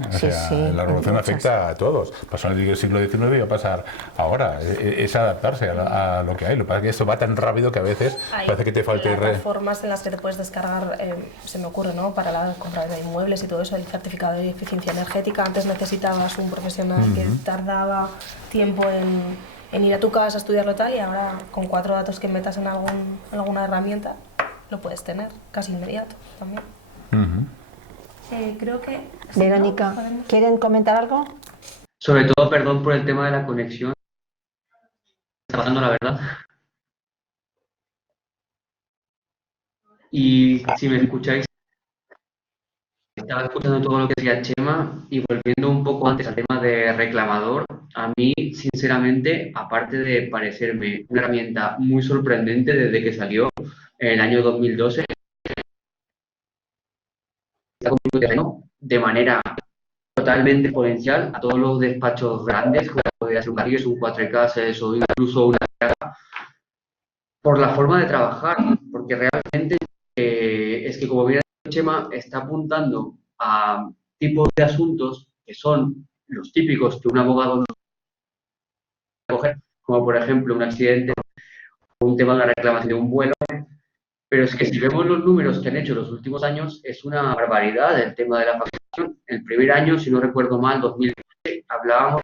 La revolución afecta a todos. Pasó en el siglo XIX y va a pasar ahora. Es adaptarse a lo que hay. Lo que pasa es que esto va tan rápido que a veces parece que te falte... plataformas en las que te puedes descargar, se me ocurre, ¿no? Para la compra de inmuebles y todo eso, el certificado de eficiencia energética. Antes necesitabas un profesional que tardaba tiempo en ir a tu casa a estudiarlo tal, y ahora con 4 datos que metas en alguna herramienta lo puedes tener casi inmediato también. Creo que... Verónica, ¿quieren comentar algo? Sobre todo, perdón por el tema de la conexión. Está pasando la verdad. Y si me escucháis, estaba escuchando todo lo que decía Chema y volviendo un poco antes al tema de reclamador, a mí, sinceramente, aparte de parecerme una herramienta muy sorprendente desde que salió en el año 2012, está cogiendo terreno de manera totalmente exponencial a todos los despachos grandes, como podría ser un Carrillos, un 4K o incluso una por la forma de trabajar, porque realmente es que, como bien ha dicho Chema, está apuntando a tipos de asuntos que son los típicos que un abogado coger, como por ejemplo un accidente o un tema de una reclamación de un vuelo. Pero es que si vemos los números que han hecho los últimos años, es una barbaridad el tema de la facturación. El primer año, si no recuerdo mal, 2020, hablábamos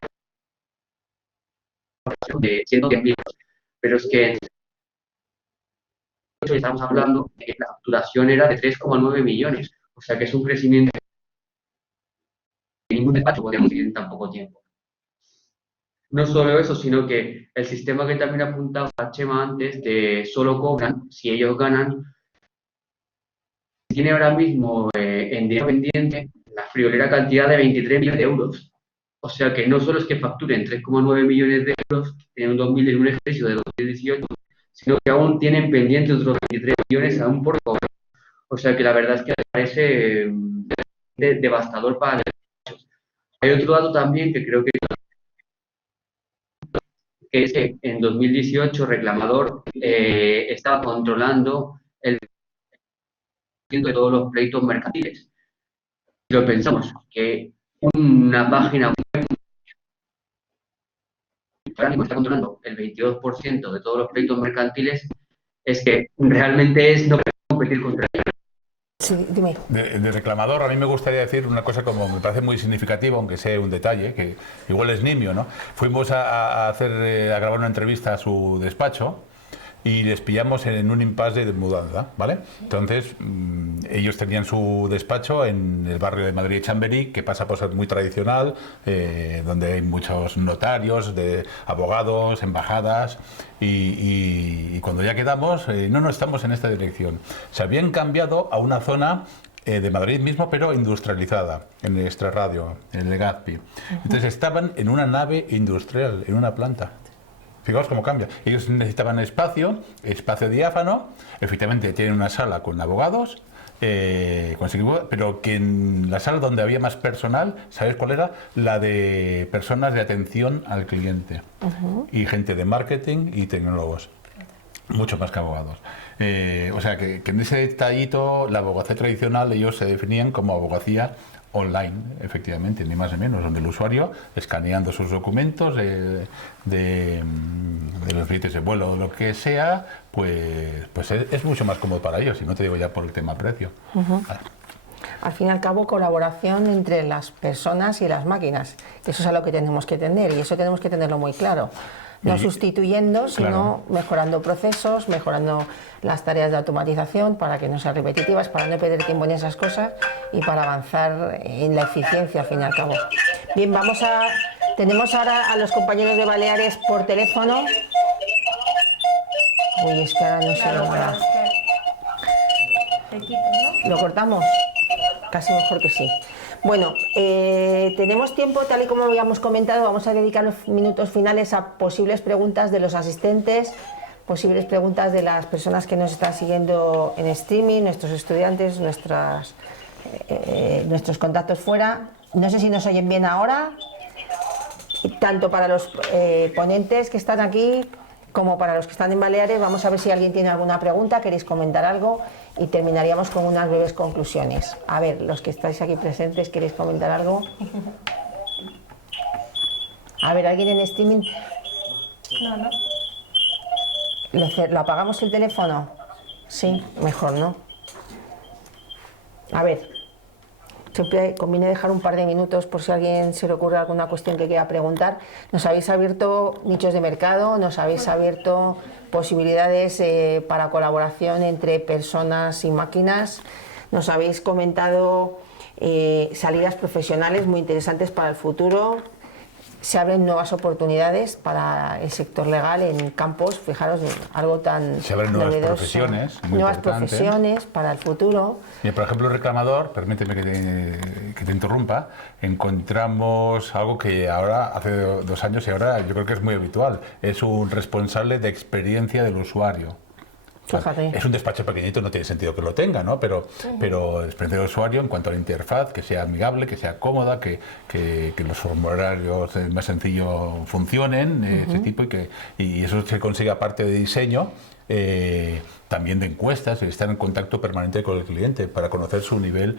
de 110.000, pero es que en estamos hablando de que la facturación era de 3,9 millones, o sea que es un crecimiento que ningún despacho podía conseguir en tan poco tiempo. No solo eso, sino que el sistema que también apuntaba Chema antes, de solo cobran si ellos ganan, tiene ahora mismo en dinero pendiente la friolera cantidad de 23 millones de euros. O sea que no solo es que facturen 3,9 millones de euros en un ejercicio de 2018, sino que aún tienen pendientes otros 23 millones aún por cobrar. O sea que la verdad es que me parece devastador para los derechos. Hay otro dato también que creo que es que en 2018 Reclamador estaba controlando el de todos los pleitos mercantiles. Si lo pensamos, que una página web ahora mismo está controlando el 22% de todos los pleitos mercantiles, es que realmente es no competir contra ellos. Sí, dime. De Reclamador, a mí me gustaría decir una cosa como me parece muy significativa, aunque sea un detalle, que igual es nimio, ¿no? Fuimos a grabar una entrevista a su despacho y les pillamos en un impasse de mudanza, ¿vale? Entonces, ellos tenían su despacho en el barrio de Madrid Chamberí, que pasa por ser muy tradicional, donde hay muchos notarios, abogados, embajadas, y cuando ya quedamos, no estamos en esta dirección. Se habían cambiado a una zona de Madrid mismo, pero industrializada, en el Extrarradio, en el Legazpi. Entonces estaban en una nave industrial, en una planta. Fijaos cómo cambia. Ellos necesitaban espacio diáfano, efectivamente tienen una sala con abogados, pero que en la sala donde había más personal, ¿sabes cuál era? La de personas de atención al cliente y gente de marketing y tecnólogos, mucho más que abogados. O sea que en ese detallito, la abogacía tradicional, ellos se definían como abogacía online, efectivamente, ni más ni menos, donde el usuario, escaneando sus documentos de los billetes de vuelo o lo que sea, pues es mucho más cómodo para ellos, y no te digo ya por el tema precio. Al fin y al cabo, colaboración entre las personas y las máquinas. Eso es a lo que tenemos que tener, y eso tenemos que tenerlo muy claro. No sustituyendo, sino claro, mejorando procesos, mejorando las tareas de automatización para que no sean repetitivas, para no perder tiempo en esas cosas y para avanzar en la eficiencia, al fin y al cabo. Bien, tenemos ahora a los compañeros de Baleares por teléfono. Uy, es que ahora no sé nada. ¿Lo cortamos? Casi mejor que sí. Bueno, tenemos tiempo, tal y como habíamos comentado, vamos a dedicar los minutos finales a posibles preguntas de los asistentes, posibles preguntas de las personas que nos están siguiendo en streaming, nuestros estudiantes, nuestros contactos fuera. No sé si nos oyen bien ahora, tanto para los ponentes que están aquí como para los que están en Baleares. Vamos a ver si alguien tiene alguna pregunta, queréis comentar algo, y terminaríamos con unas breves conclusiones. A ver, los que estáis aquí presentes, ¿queréis comentar algo? A ver, ¿alguien en streaming? No. ¿Lo apagamos el teléfono? Sí, mejor, ¿no? A ver, siempre conviene dejar un par de minutos por si a alguien se le ocurre alguna cuestión que quiera preguntar. Nos habéis abierto nichos de mercado, nos habéis abierto posibilidades para colaboración entre personas y máquinas, nos habéis comentado salidas profesionales muy interesantes para el futuro. Se abren nuevas oportunidades para el sector legal en campos, fijaros, algo tan se abren nuevas novedoso. Profesiones, muy nuevas importante. Profesiones para el futuro. Y por ejemplo, el Reclamador, permíteme que te interrumpa, encontramos algo que ahora, hace 2 años y ahora yo creo que es muy habitual, es un responsable de experiencia del usuario. Fíjate. Es un despacho pequeñito, no tiene sentido que lo tenga, ¿no? Pero experiencia del usuario en cuanto a la interfaz, que sea amigable, que sea cómoda, que los formularios más sencillo funcionen, ese tipo, y eso se consigue aparte de diseño, también de encuestas, y estar en contacto permanente con el cliente para conocer su nivel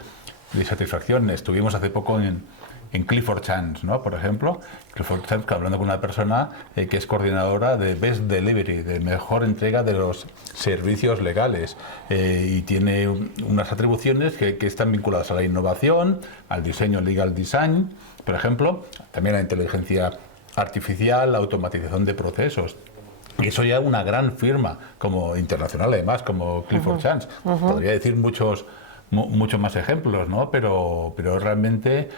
de satisfacción. Estuvimos hace poco en Clifford Chance, ¿no? Por ejemplo, Clifford Chance, hablando con una persona que es coordinadora de Best Delivery, de mejor entrega de los servicios legales, y tiene unas atribuciones que están vinculadas a la innovación, al diseño legal design, por ejemplo, también a la inteligencia artificial, la automatización de procesos. Y eso ya una gran firma, como internacional además, como Clifford Chance. Podría decir muchos más ejemplos, ¿no? Pero realmente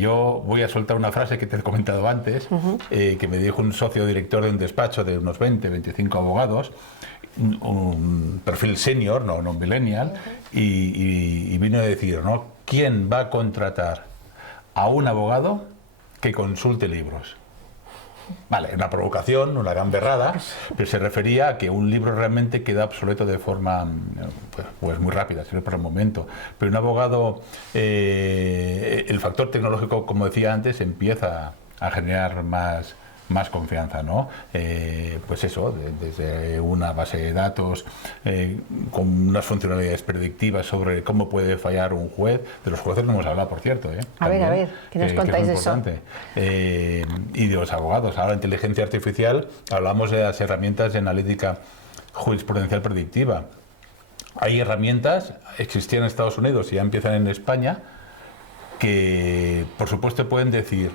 yo voy a soltar una frase que te he comentado antes, que me dijo un socio director de un despacho de unos 20, 25 abogados, un perfil senior, no millennial, y vino a decir, ¿no? ¿Quién va a contratar a un abogado que consulte libros? Vale, una provocación, una gamberrada, pero se refería a que un libro realmente queda obsoleto de forma pues muy rápida, sirve por el momento. Pero un abogado, el factor tecnológico, como decía antes, empieza a generar más confianza, ¿no? Pues eso, desde una base de datos con unas funcionalidades predictivas sobre cómo puede fallar un juez. De los jueces no hemos hablado, por cierto. A ver, ¿qué nos contáis de eso? Y de los abogados. Ahora, inteligencia artificial, hablamos de las herramientas de analítica jurisprudencial predictiva. Hay herramientas, existían en Estados Unidos y ya empiezan en España, que por supuesto pueden decir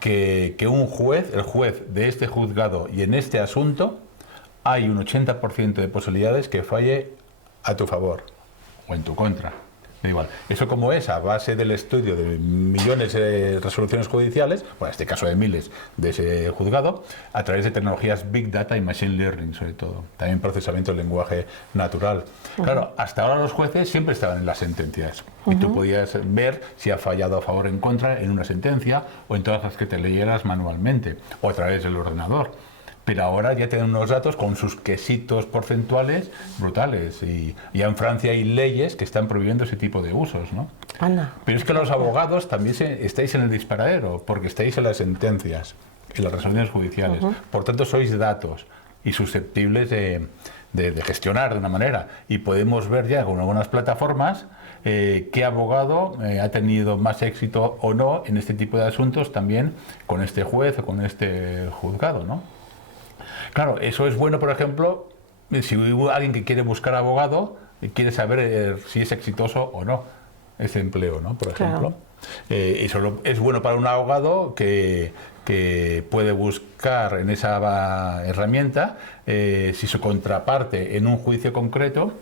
que un juez, el juez de este juzgado y en este asunto, hay un 80% de posibilidades que falle a tu favor o en tu contra. Da igual. Eso como es a base del estudio de millones de resoluciones judiciales, bueno, en este caso de miles de ese juzgado, a través de tecnologías Big Data y Machine Learning sobre todo. También procesamiento del lenguaje natural. Claro, hasta ahora los jueces siempre estaban en las sentencias. Y tú podías ver si ha fallado a favor o en contra en una sentencia o en todas las que te leyeras manualmente o a través del ordenador. Pero ahora ya tienen unos datos con sus quesitos porcentuales brutales. Y ya en Francia hay leyes que están prohibiendo ese tipo de usos, ¿no? Anda. Pero es que los abogados también estáis en el disparadero, porque estáis en las sentencias, en las resoluciones judiciales. Por tanto, sois datos y susceptibles de gestionar de una manera. Y podemos ver ya con algunas plataformas qué abogado ha tenido más éxito o no en este tipo de asuntos también con este juez o con este juzgado, ¿no? Claro, eso es bueno, por ejemplo, si alguien que quiere buscar abogado y quiere saber si es exitoso o no ese empleo, ¿no? Por ejemplo. Eso es bueno para un abogado que puede buscar en esa herramienta si su contraparte en un juicio concreto,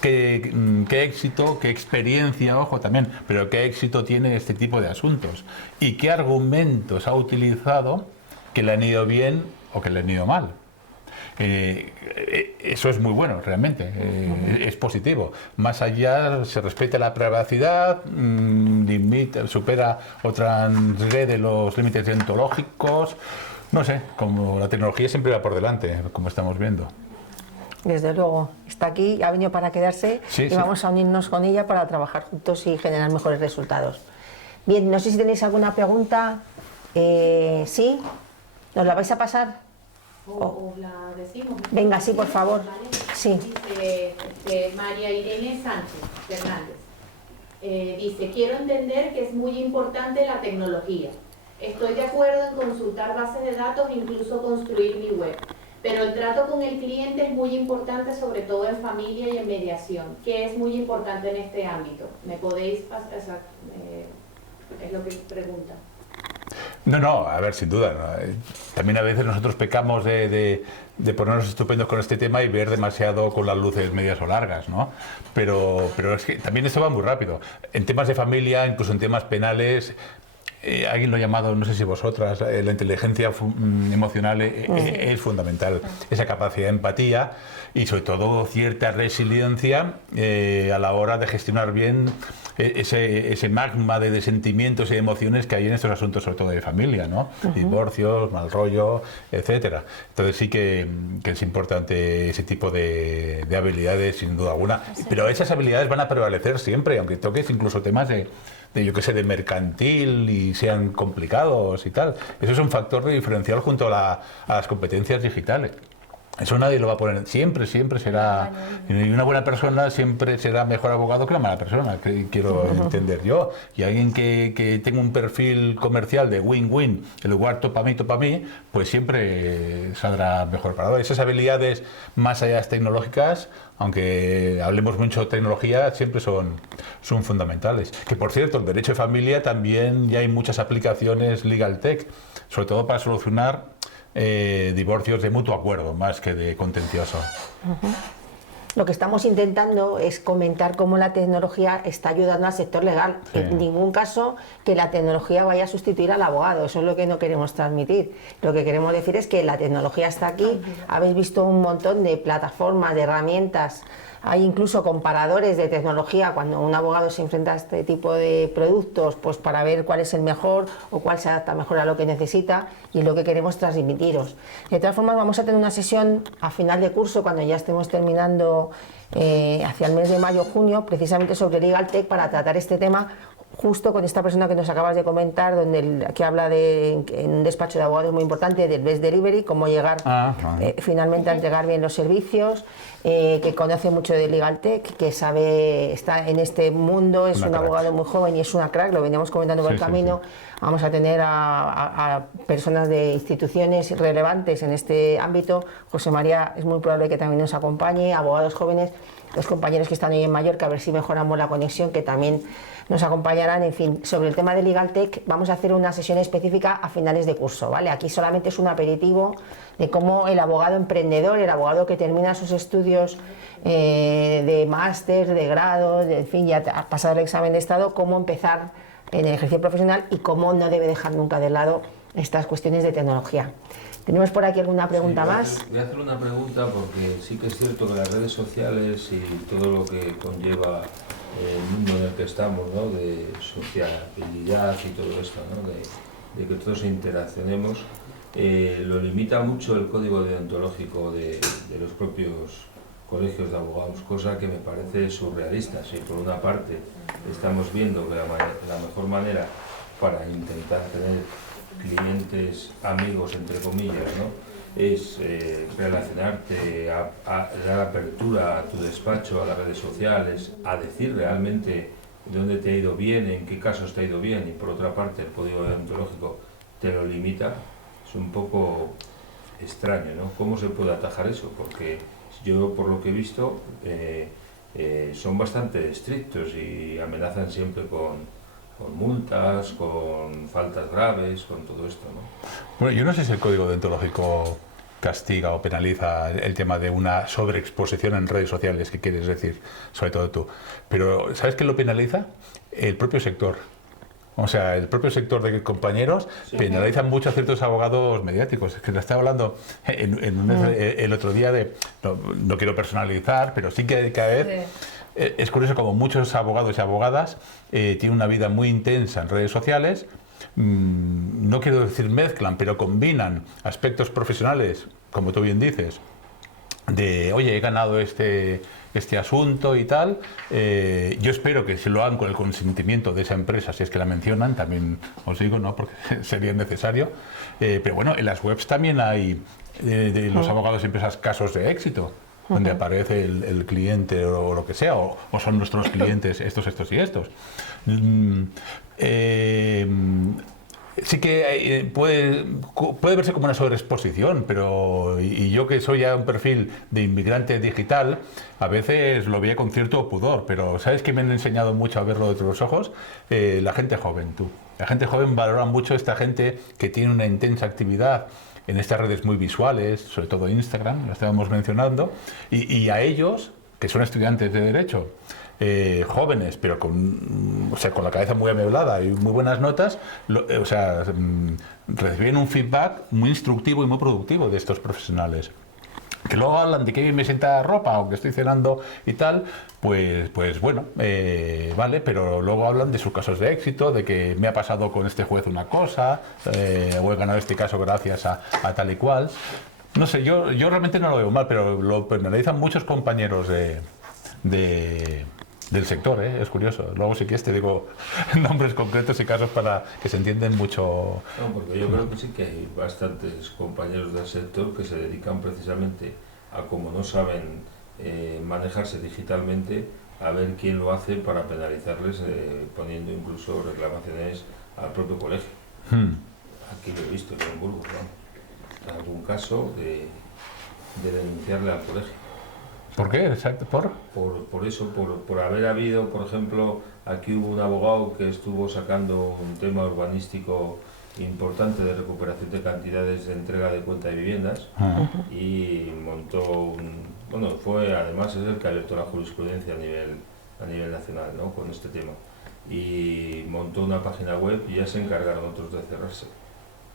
qué éxito, qué experiencia, ojo también, pero qué éxito tiene este tipo de asuntos y qué argumentos ha utilizado que le han ido bien o que le han ido mal. Eso es muy bueno, realmente, es positivo. Más allá se respeta la privacidad, supera otra red de los límites deontológicos, no sé, como la tecnología siempre va por delante, como estamos viendo. Desde luego, está aquí, ha venido para quedarse y vamos a unirnos con ella para trabajar juntos y generar mejores resultados. Bien, no sé si tenéis alguna pregunta. ¿Sí? ¿Nos la vais a pasar? O la decimos. Venga, sí, por favor. ¿Vale? Sí. Dice María Irene Sánchez Fernández. Dice, quiero entender que es muy importante la tecnología. Estoy de acuerdo en consultar bases de datos, incluso construir mi web. Pero el trato con el cliente es muy importante, sobre todo en familia y en mediación. ¿Qué es muy importante en este ámbito? ¿Me podéis pasar? Es lo que pregunta. No, a ver, sin duda. ¿No? También a veces nosotros pecamos de ponernos estupendos con este tema y ver demasiado con las luces medias o largas, ¿no? Pero es que también esto va muy rápido. En temas de familia, incluso en temas penales, alguien lo ha llamado, no sé si vosotras, la inteligencia emocional es fundamental. Esa capacidad de empatía y sobre todo cierta resiliencia a la hora de gestionar bien ese magma de sentimientos y emociones que hay en estos asuntos, sobre todo de familia, ¿no? Divorcios, mal rollo, etcétera. Entonces sí que es importante ese tipo de habilidades, sin duda alguna. Pero esas habilidades van a prevalecer siempre, aunque toques incluso temas de yo qué sé, de mercantil y sean complicados y tal. Eso es un factor de diferencial junto a las competencias digitales. Eso nadie lo va a poner. Siempre será. Y una buena persona siempre será mejor abogado que una mala persona, que quiero entender yo. Y alguien que tenga un perfil comercial de win-win, en lugar topa a mí, pues siempre saldrá mejor parado. Esas habilidades más allá de las tecnológicas, aunque hablemos mucho de tecnología, siempre son fundamentales. Que por cierto, el derecho de familia también ya hay muchas aplicaciones legal tech, sobre todo para solucionar divorcios de mutuo acuerdo, más que de contencioso. Lo que estamos intentando es comentar cómo la tecnología está ayudando al sector legal. Sí. En ningún caso que la tecnología vaya a sustituir al abogado, eso es lo que no queremos transmitir. Lo que queremos decir es que la tecnología está aquí, habéis visto un montón de plataformas, de herramientas, hay incluso comparadores de tecnología cuando un abogado se enfrenta a este tipo de productos, pues para ver cuál es el mejor o cuál se adapta mejor a lo que necesita, y es lo que queremos transmitiros. De todas formas, vamos a tener una sesión a final de curso, cuando ya estemos terminando hacia el mes de mayo-junio, precisamente sobre Legal Tech, para tratar este tema justo con esta persona que nos acabas de comentar, que habla en un despacho de abogados muy importante del Best Delivery, cómo llegar finalmente a entregar bien los servicios, que conoce mucho de Legal Tech, que sabe, está en este mundo, es un abogado muy joven y es una crack, lo veníamos comentando por el camino. Vamos a tener a personas de instituciones relevantes en este ámbito. José María es muy probable que también nos acompañe, abogados jóvenes, los compañeros que están hoy en Mallorca, a ver si mejoramos la conexión, que también nos acompañarán. En fin, sobre el tema de Legal Tech vamos a hacer una sesión específica a finales de curso, ¿vale? Aquí solamente es un aperitivo de cómo el abogado emprendedor, el abogado que termina sus estudios de máster, de grado, en fin, ya ha pasado el examen de estado, cómo empezar en el ejercicio profesional y cómo no debe dejar nunca de lado estas cuestiones de tecnología. ¿Tenemos por aquí alguna pregunta más? Voy a hacer una pregunta, porque sí que es cierto que las redes sociales y todo lo que conlleva el mundo en el que estamos, ¿no?, de sociabilidad y todo esto, ¿no?, de que todos interaccionemos, lo limita mucho el código deontológico de los propios colegios de abogados, cosa que me parece surrealista. Si por una parte estamos viendo que la mejor manera para intentar tener clientes, amigos, entre comillas, ¿no?, es relacionarte, a dar apertura a tu despacho, a las redes sociales, a decir realmente dónde te ha ido bien, en qué casos te ha ido bien, y por otra parte el código deontológico te lo limita. Es un poco extraño, ¿no? ¿Cómo se puede atajar eso? Porque yo, por lo que he visto, son bastante estrictos y amenazan siempre con multas, con faltas graves, con todo esto, ¿no? Bueno, yo no sé si el código deontológico castiga o penaliza el tema de una sobreexposición en redes sociales, ¿qué quieres decir? Sobre todo tú. Pero ¿sabes qué lo penaliza? El propio sector. O sea, el propio sector de compañeros penalizan mucho a ciertos abogados mediáticos. Es que le estaba hablando el otro día de... No quiero personalizar, pero sí que cada vez... Es curioso como muchos abogados y abogadas tienen una vida muy intensa en redes sociales. No quiero decir mezclan, pero combinan aspectos profesionales, como tú bien dices, de, oye, he ganado este asunto y tal. Yo espero que se lo hagan con el consentimiento de esa empresa, si es que la mencionan, también os digo, no, porque sería necesario. Pero bueno, en las webs también hay de los abogados y empresas casos de éxito, donde aparece el cliente o lo que sea, o son nuestros clientes estos y estos. Sí que puede verse como una sobreexposición, pero y yo que soy ya un perfil de inmigrante digital, a veces lo veía con cierto pudor, pero ¿sabes qué me han enseñado mucho a verlo de otros ojos? La gente joven, tú. La gente joven valora mucho esta gente que tiene una intensa actividad en estas redes muy visuales, sobre todo Instagram, lo estábamos mencionando, y a ellos, que son estudiantes de Derecho, jóvenes, pero con la cabeza muy amueblada y muy buenas notas, reciben un feedback muy instructivo y muy productivo de estos profesionales. Que luego hablan de que bien me sienta la ropa o que estoy cenando y tal, pues bueno, vale, pero luego hablan de sus casos de éxito, de que me ha pasado con este juez una cosa, o he ganado este caso gracias a tal y cual. No sé, yo realmente no lo veo mal, pero lo penalizan muchos compañeros de del sector, es curioso. Luego si quieres te digo nombres concretos y casos para que se entiendan mucho. No, porque yo creo que sí que hay bastantes compañeros del sector que se dedican precisamente a, como no saben manejarse digitalmente, a ver quién lo hace para penalizarles, poniendo incluso reclamaciones al propio colegio. Aquí lo he visto en Hamburgo, ¿no? Algún caso de denunciarle al colegio. ¿Por qué? Exacto, Por eso, por haber habido, por ejemplo, aquí hubo un abogado que estuvo sacando un tema urbanístico importante de recuperación de cantidades de entrega de cuenta de viviendas y montó además es el que ha abierto la jurisprudencia a nivel nacional, ¿no? Con este tema, y montó una página web y ya se encargaron otros de cerrarse,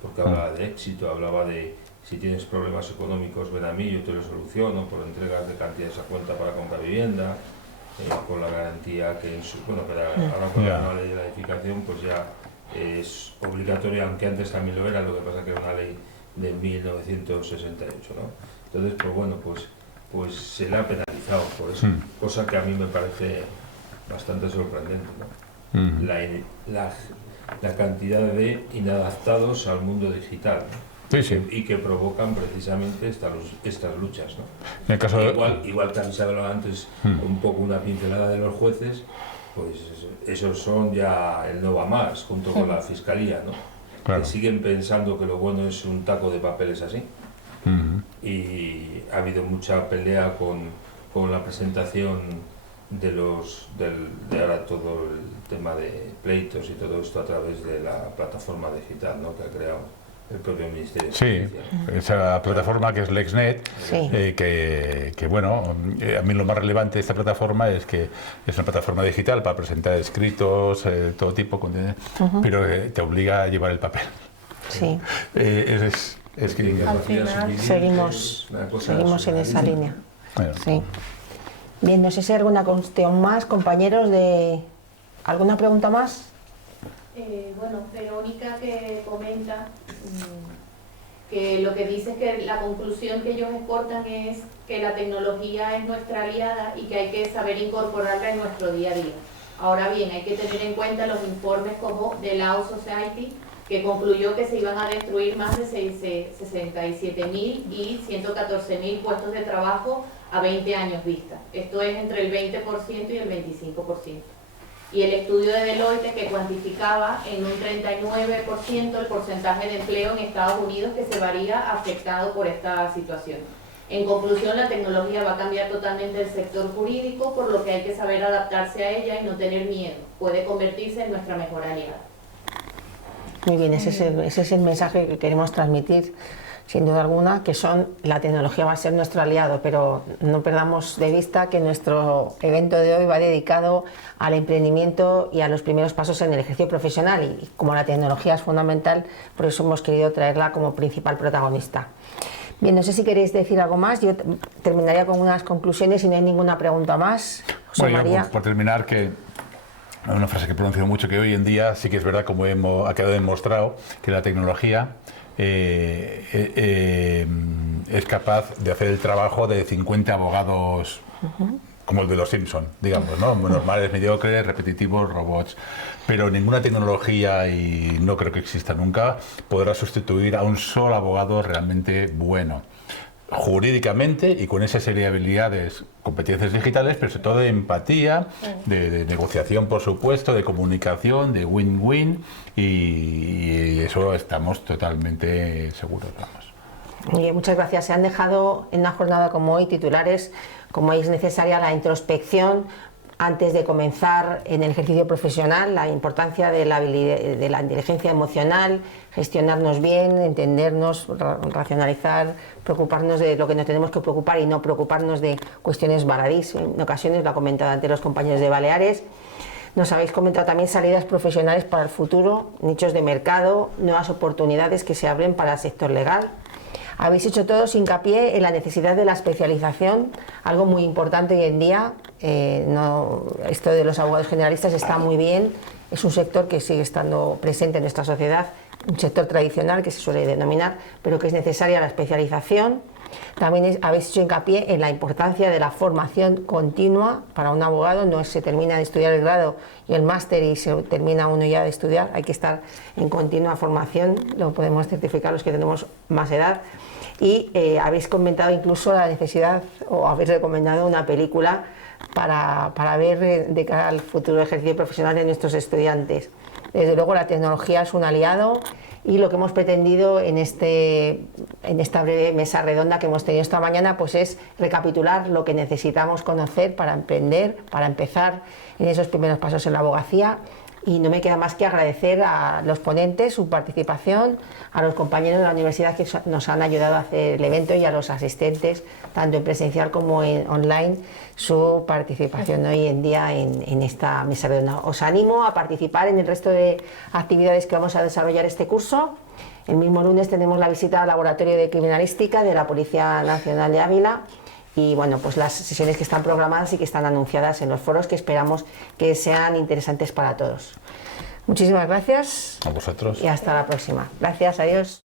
porque hablaba de éxito, hablaba de si tienes problemas económicos ven a mí, yo te lo soluciono por entregas de cantidades a cuenta para compra vivienda, con la garantía que ahora con la nueva ley de la edificación pues ya es obligatoria, aunque antes también lo era, lo que pasa que era una ley de 1968, ¿no? Entonces, pues se le ha penalizado por eso, cosa que a mí me parece bastante sorprendente, ¿no? La cantidad de inadaptados al mundo digital, ¿no? Sí. Y que provocan precisamente estas luchas, ¿no? En el caso igual que se hablaba antes un poco una pincelada de los jueces, pues esos son ya el no va más, junto con la fiscalía, ¿no? Claro. Que siguen pensando que lo bueno es un taco de papeles así. Y ha habido mucha pelea con la presentación de ahora todo el tema de pleitos y todo esto a través de la plataforma digital, ¿no? Que ha creado el propio Ministerio de Justicia. Esa plataforma que es LexNet, que bueno, a mí lo más relevante de esta plataforma es que es una plataforma digital para presentar escritos, todo tipo, pero te obliga a llevar el papel. Sí. Es que al final seguimos en esa línea. Bueno. Sí. Bien, no sé si hay alguna cuestión más, compañeros, ¿alguna pregunta más? Bueno, Verónica que comenta que lo que dice es que la conclusión que ellos exportan es que la tecnología es nuestra aliada y que hay que saber incorporarla en nuestro día a día. Ahora bien, hay que tener en cuenta los informes como de Law Society, que concluyó que se iban a destruir más de 67.000 y 114.000 puestos de trabajo a 20 años vista. Esto es entre el 20% y el 25%. Y el estudio de Deloitte que cuantificaba en un 39% el porcentaje de empleo en Estados Unidos que se vería afectado por esta situación. En conclusión, la tecnología va a cambiar totalmente el sector jurídico, por lo que hay que saber adaptarse a ella y no tener miedo. Puede convertirse en nuestra mejor aliada. Muy bien, ese es el mensaje que queremos transmitir, sin duda alguna, que la tecnología va a ser nuestro aliado, pero no perdamos de vista que nuestro evento de hoy va dedicado al emprendimiento y a los primeros pasos en el ejercicio profesional, y como la tecnología es fundamental, por eso hemos querido traerla como principal protagonista. Bien, no sé si queréis decir algo más. Yo terminaría con unas conclusiones si no hay ninguna pregunta más. José María. Por terminar, que una frase que he pronunciado mucho, que hoy en día sí que es verdad, como ha quedado demostrado, que la tecnología es capaz de hacer el trabajo de 50 abogados como el de los Simpson, digamos, ¿no? Normales, mediocres, repetitivos, robots. Pero ninguna tecnología, y no creo que exista nunca, podrá sustituir a un solo abogado realmente bueno, jurídicamente y con esa serie de habilidades, competencias digitales, pero sobre todo de empatía, de negociación, por supuesto, de comunicación, de win-win, y eso estamos totalmente seguros, vamos. Muy bien, muchas gracias. Se han dejado en una jornada como hoy titulares como es necesaria la introspección antes de comenzar en el ejercicio profesional, la importancia de la inteligencia emocional, gestionarnos bien, entendernos, racionalizar, preocuparnos de lo que nos tenemos que preocupar y no preocuparnos de cuestiones baladís. En ocasiones lo ha comentado antes los compañeros de Baleares. Nos habéis comentado también salidas profesionales para el futuro, nichos de mercado, nuevas oportunidades que se abren para el sector legal. Habéis hecho todos hincapié en la necesidad de la especialización, algo muy importante hoy en día. Esto de los abogados generalistas está muy bien, es un sector que sigue estando presente en nuestra sociedad, un sector tradicional que se suele denominar, pero que es necesaria la especialización. También habéis hecho hincapié en la importancia de la formación continua para un abogado. No se termina de estudiar el grado y el máster y se termina uno ya de estudiar, hay que estar en continua formación, lo podemos certificar los que tenemos más edad. Y habéis comentado incluso la necesidad, o habéis recomendado una película para ver de cara al futuro ejercicio profesional de nuestros estudiantes. Desde luego la tecnología es un aliado, y lo que hemos pretendido en esta breve mesa redonda que hemos tenido esta mañana, pues es recapitular lo que necesitamos conocer para emprender, para empezar en esos primeros pasos en la abogacía. Y no me queda más que agradecer a los ponentes su participación, a los compañeros de la universidad que nos han ayudado a hacer el evento y a los asistentes, tanto en presencial como en online, su participación hoy en día en esta mesa redonda. Os animo a participar en el resto de actividades que vamos a desarrollar este curso. El mismo lunes tenemos la visita al Laboratorio de Criminalística de la Policía Nacional de Ávila. Y bueno, pues las sesiones que están programadas y que están anunciadas en los foros, que esperamos que sean interesantes para todos. Muchísimas gracias. A vosotros. Y hasta la próxima. Gracias, adiós.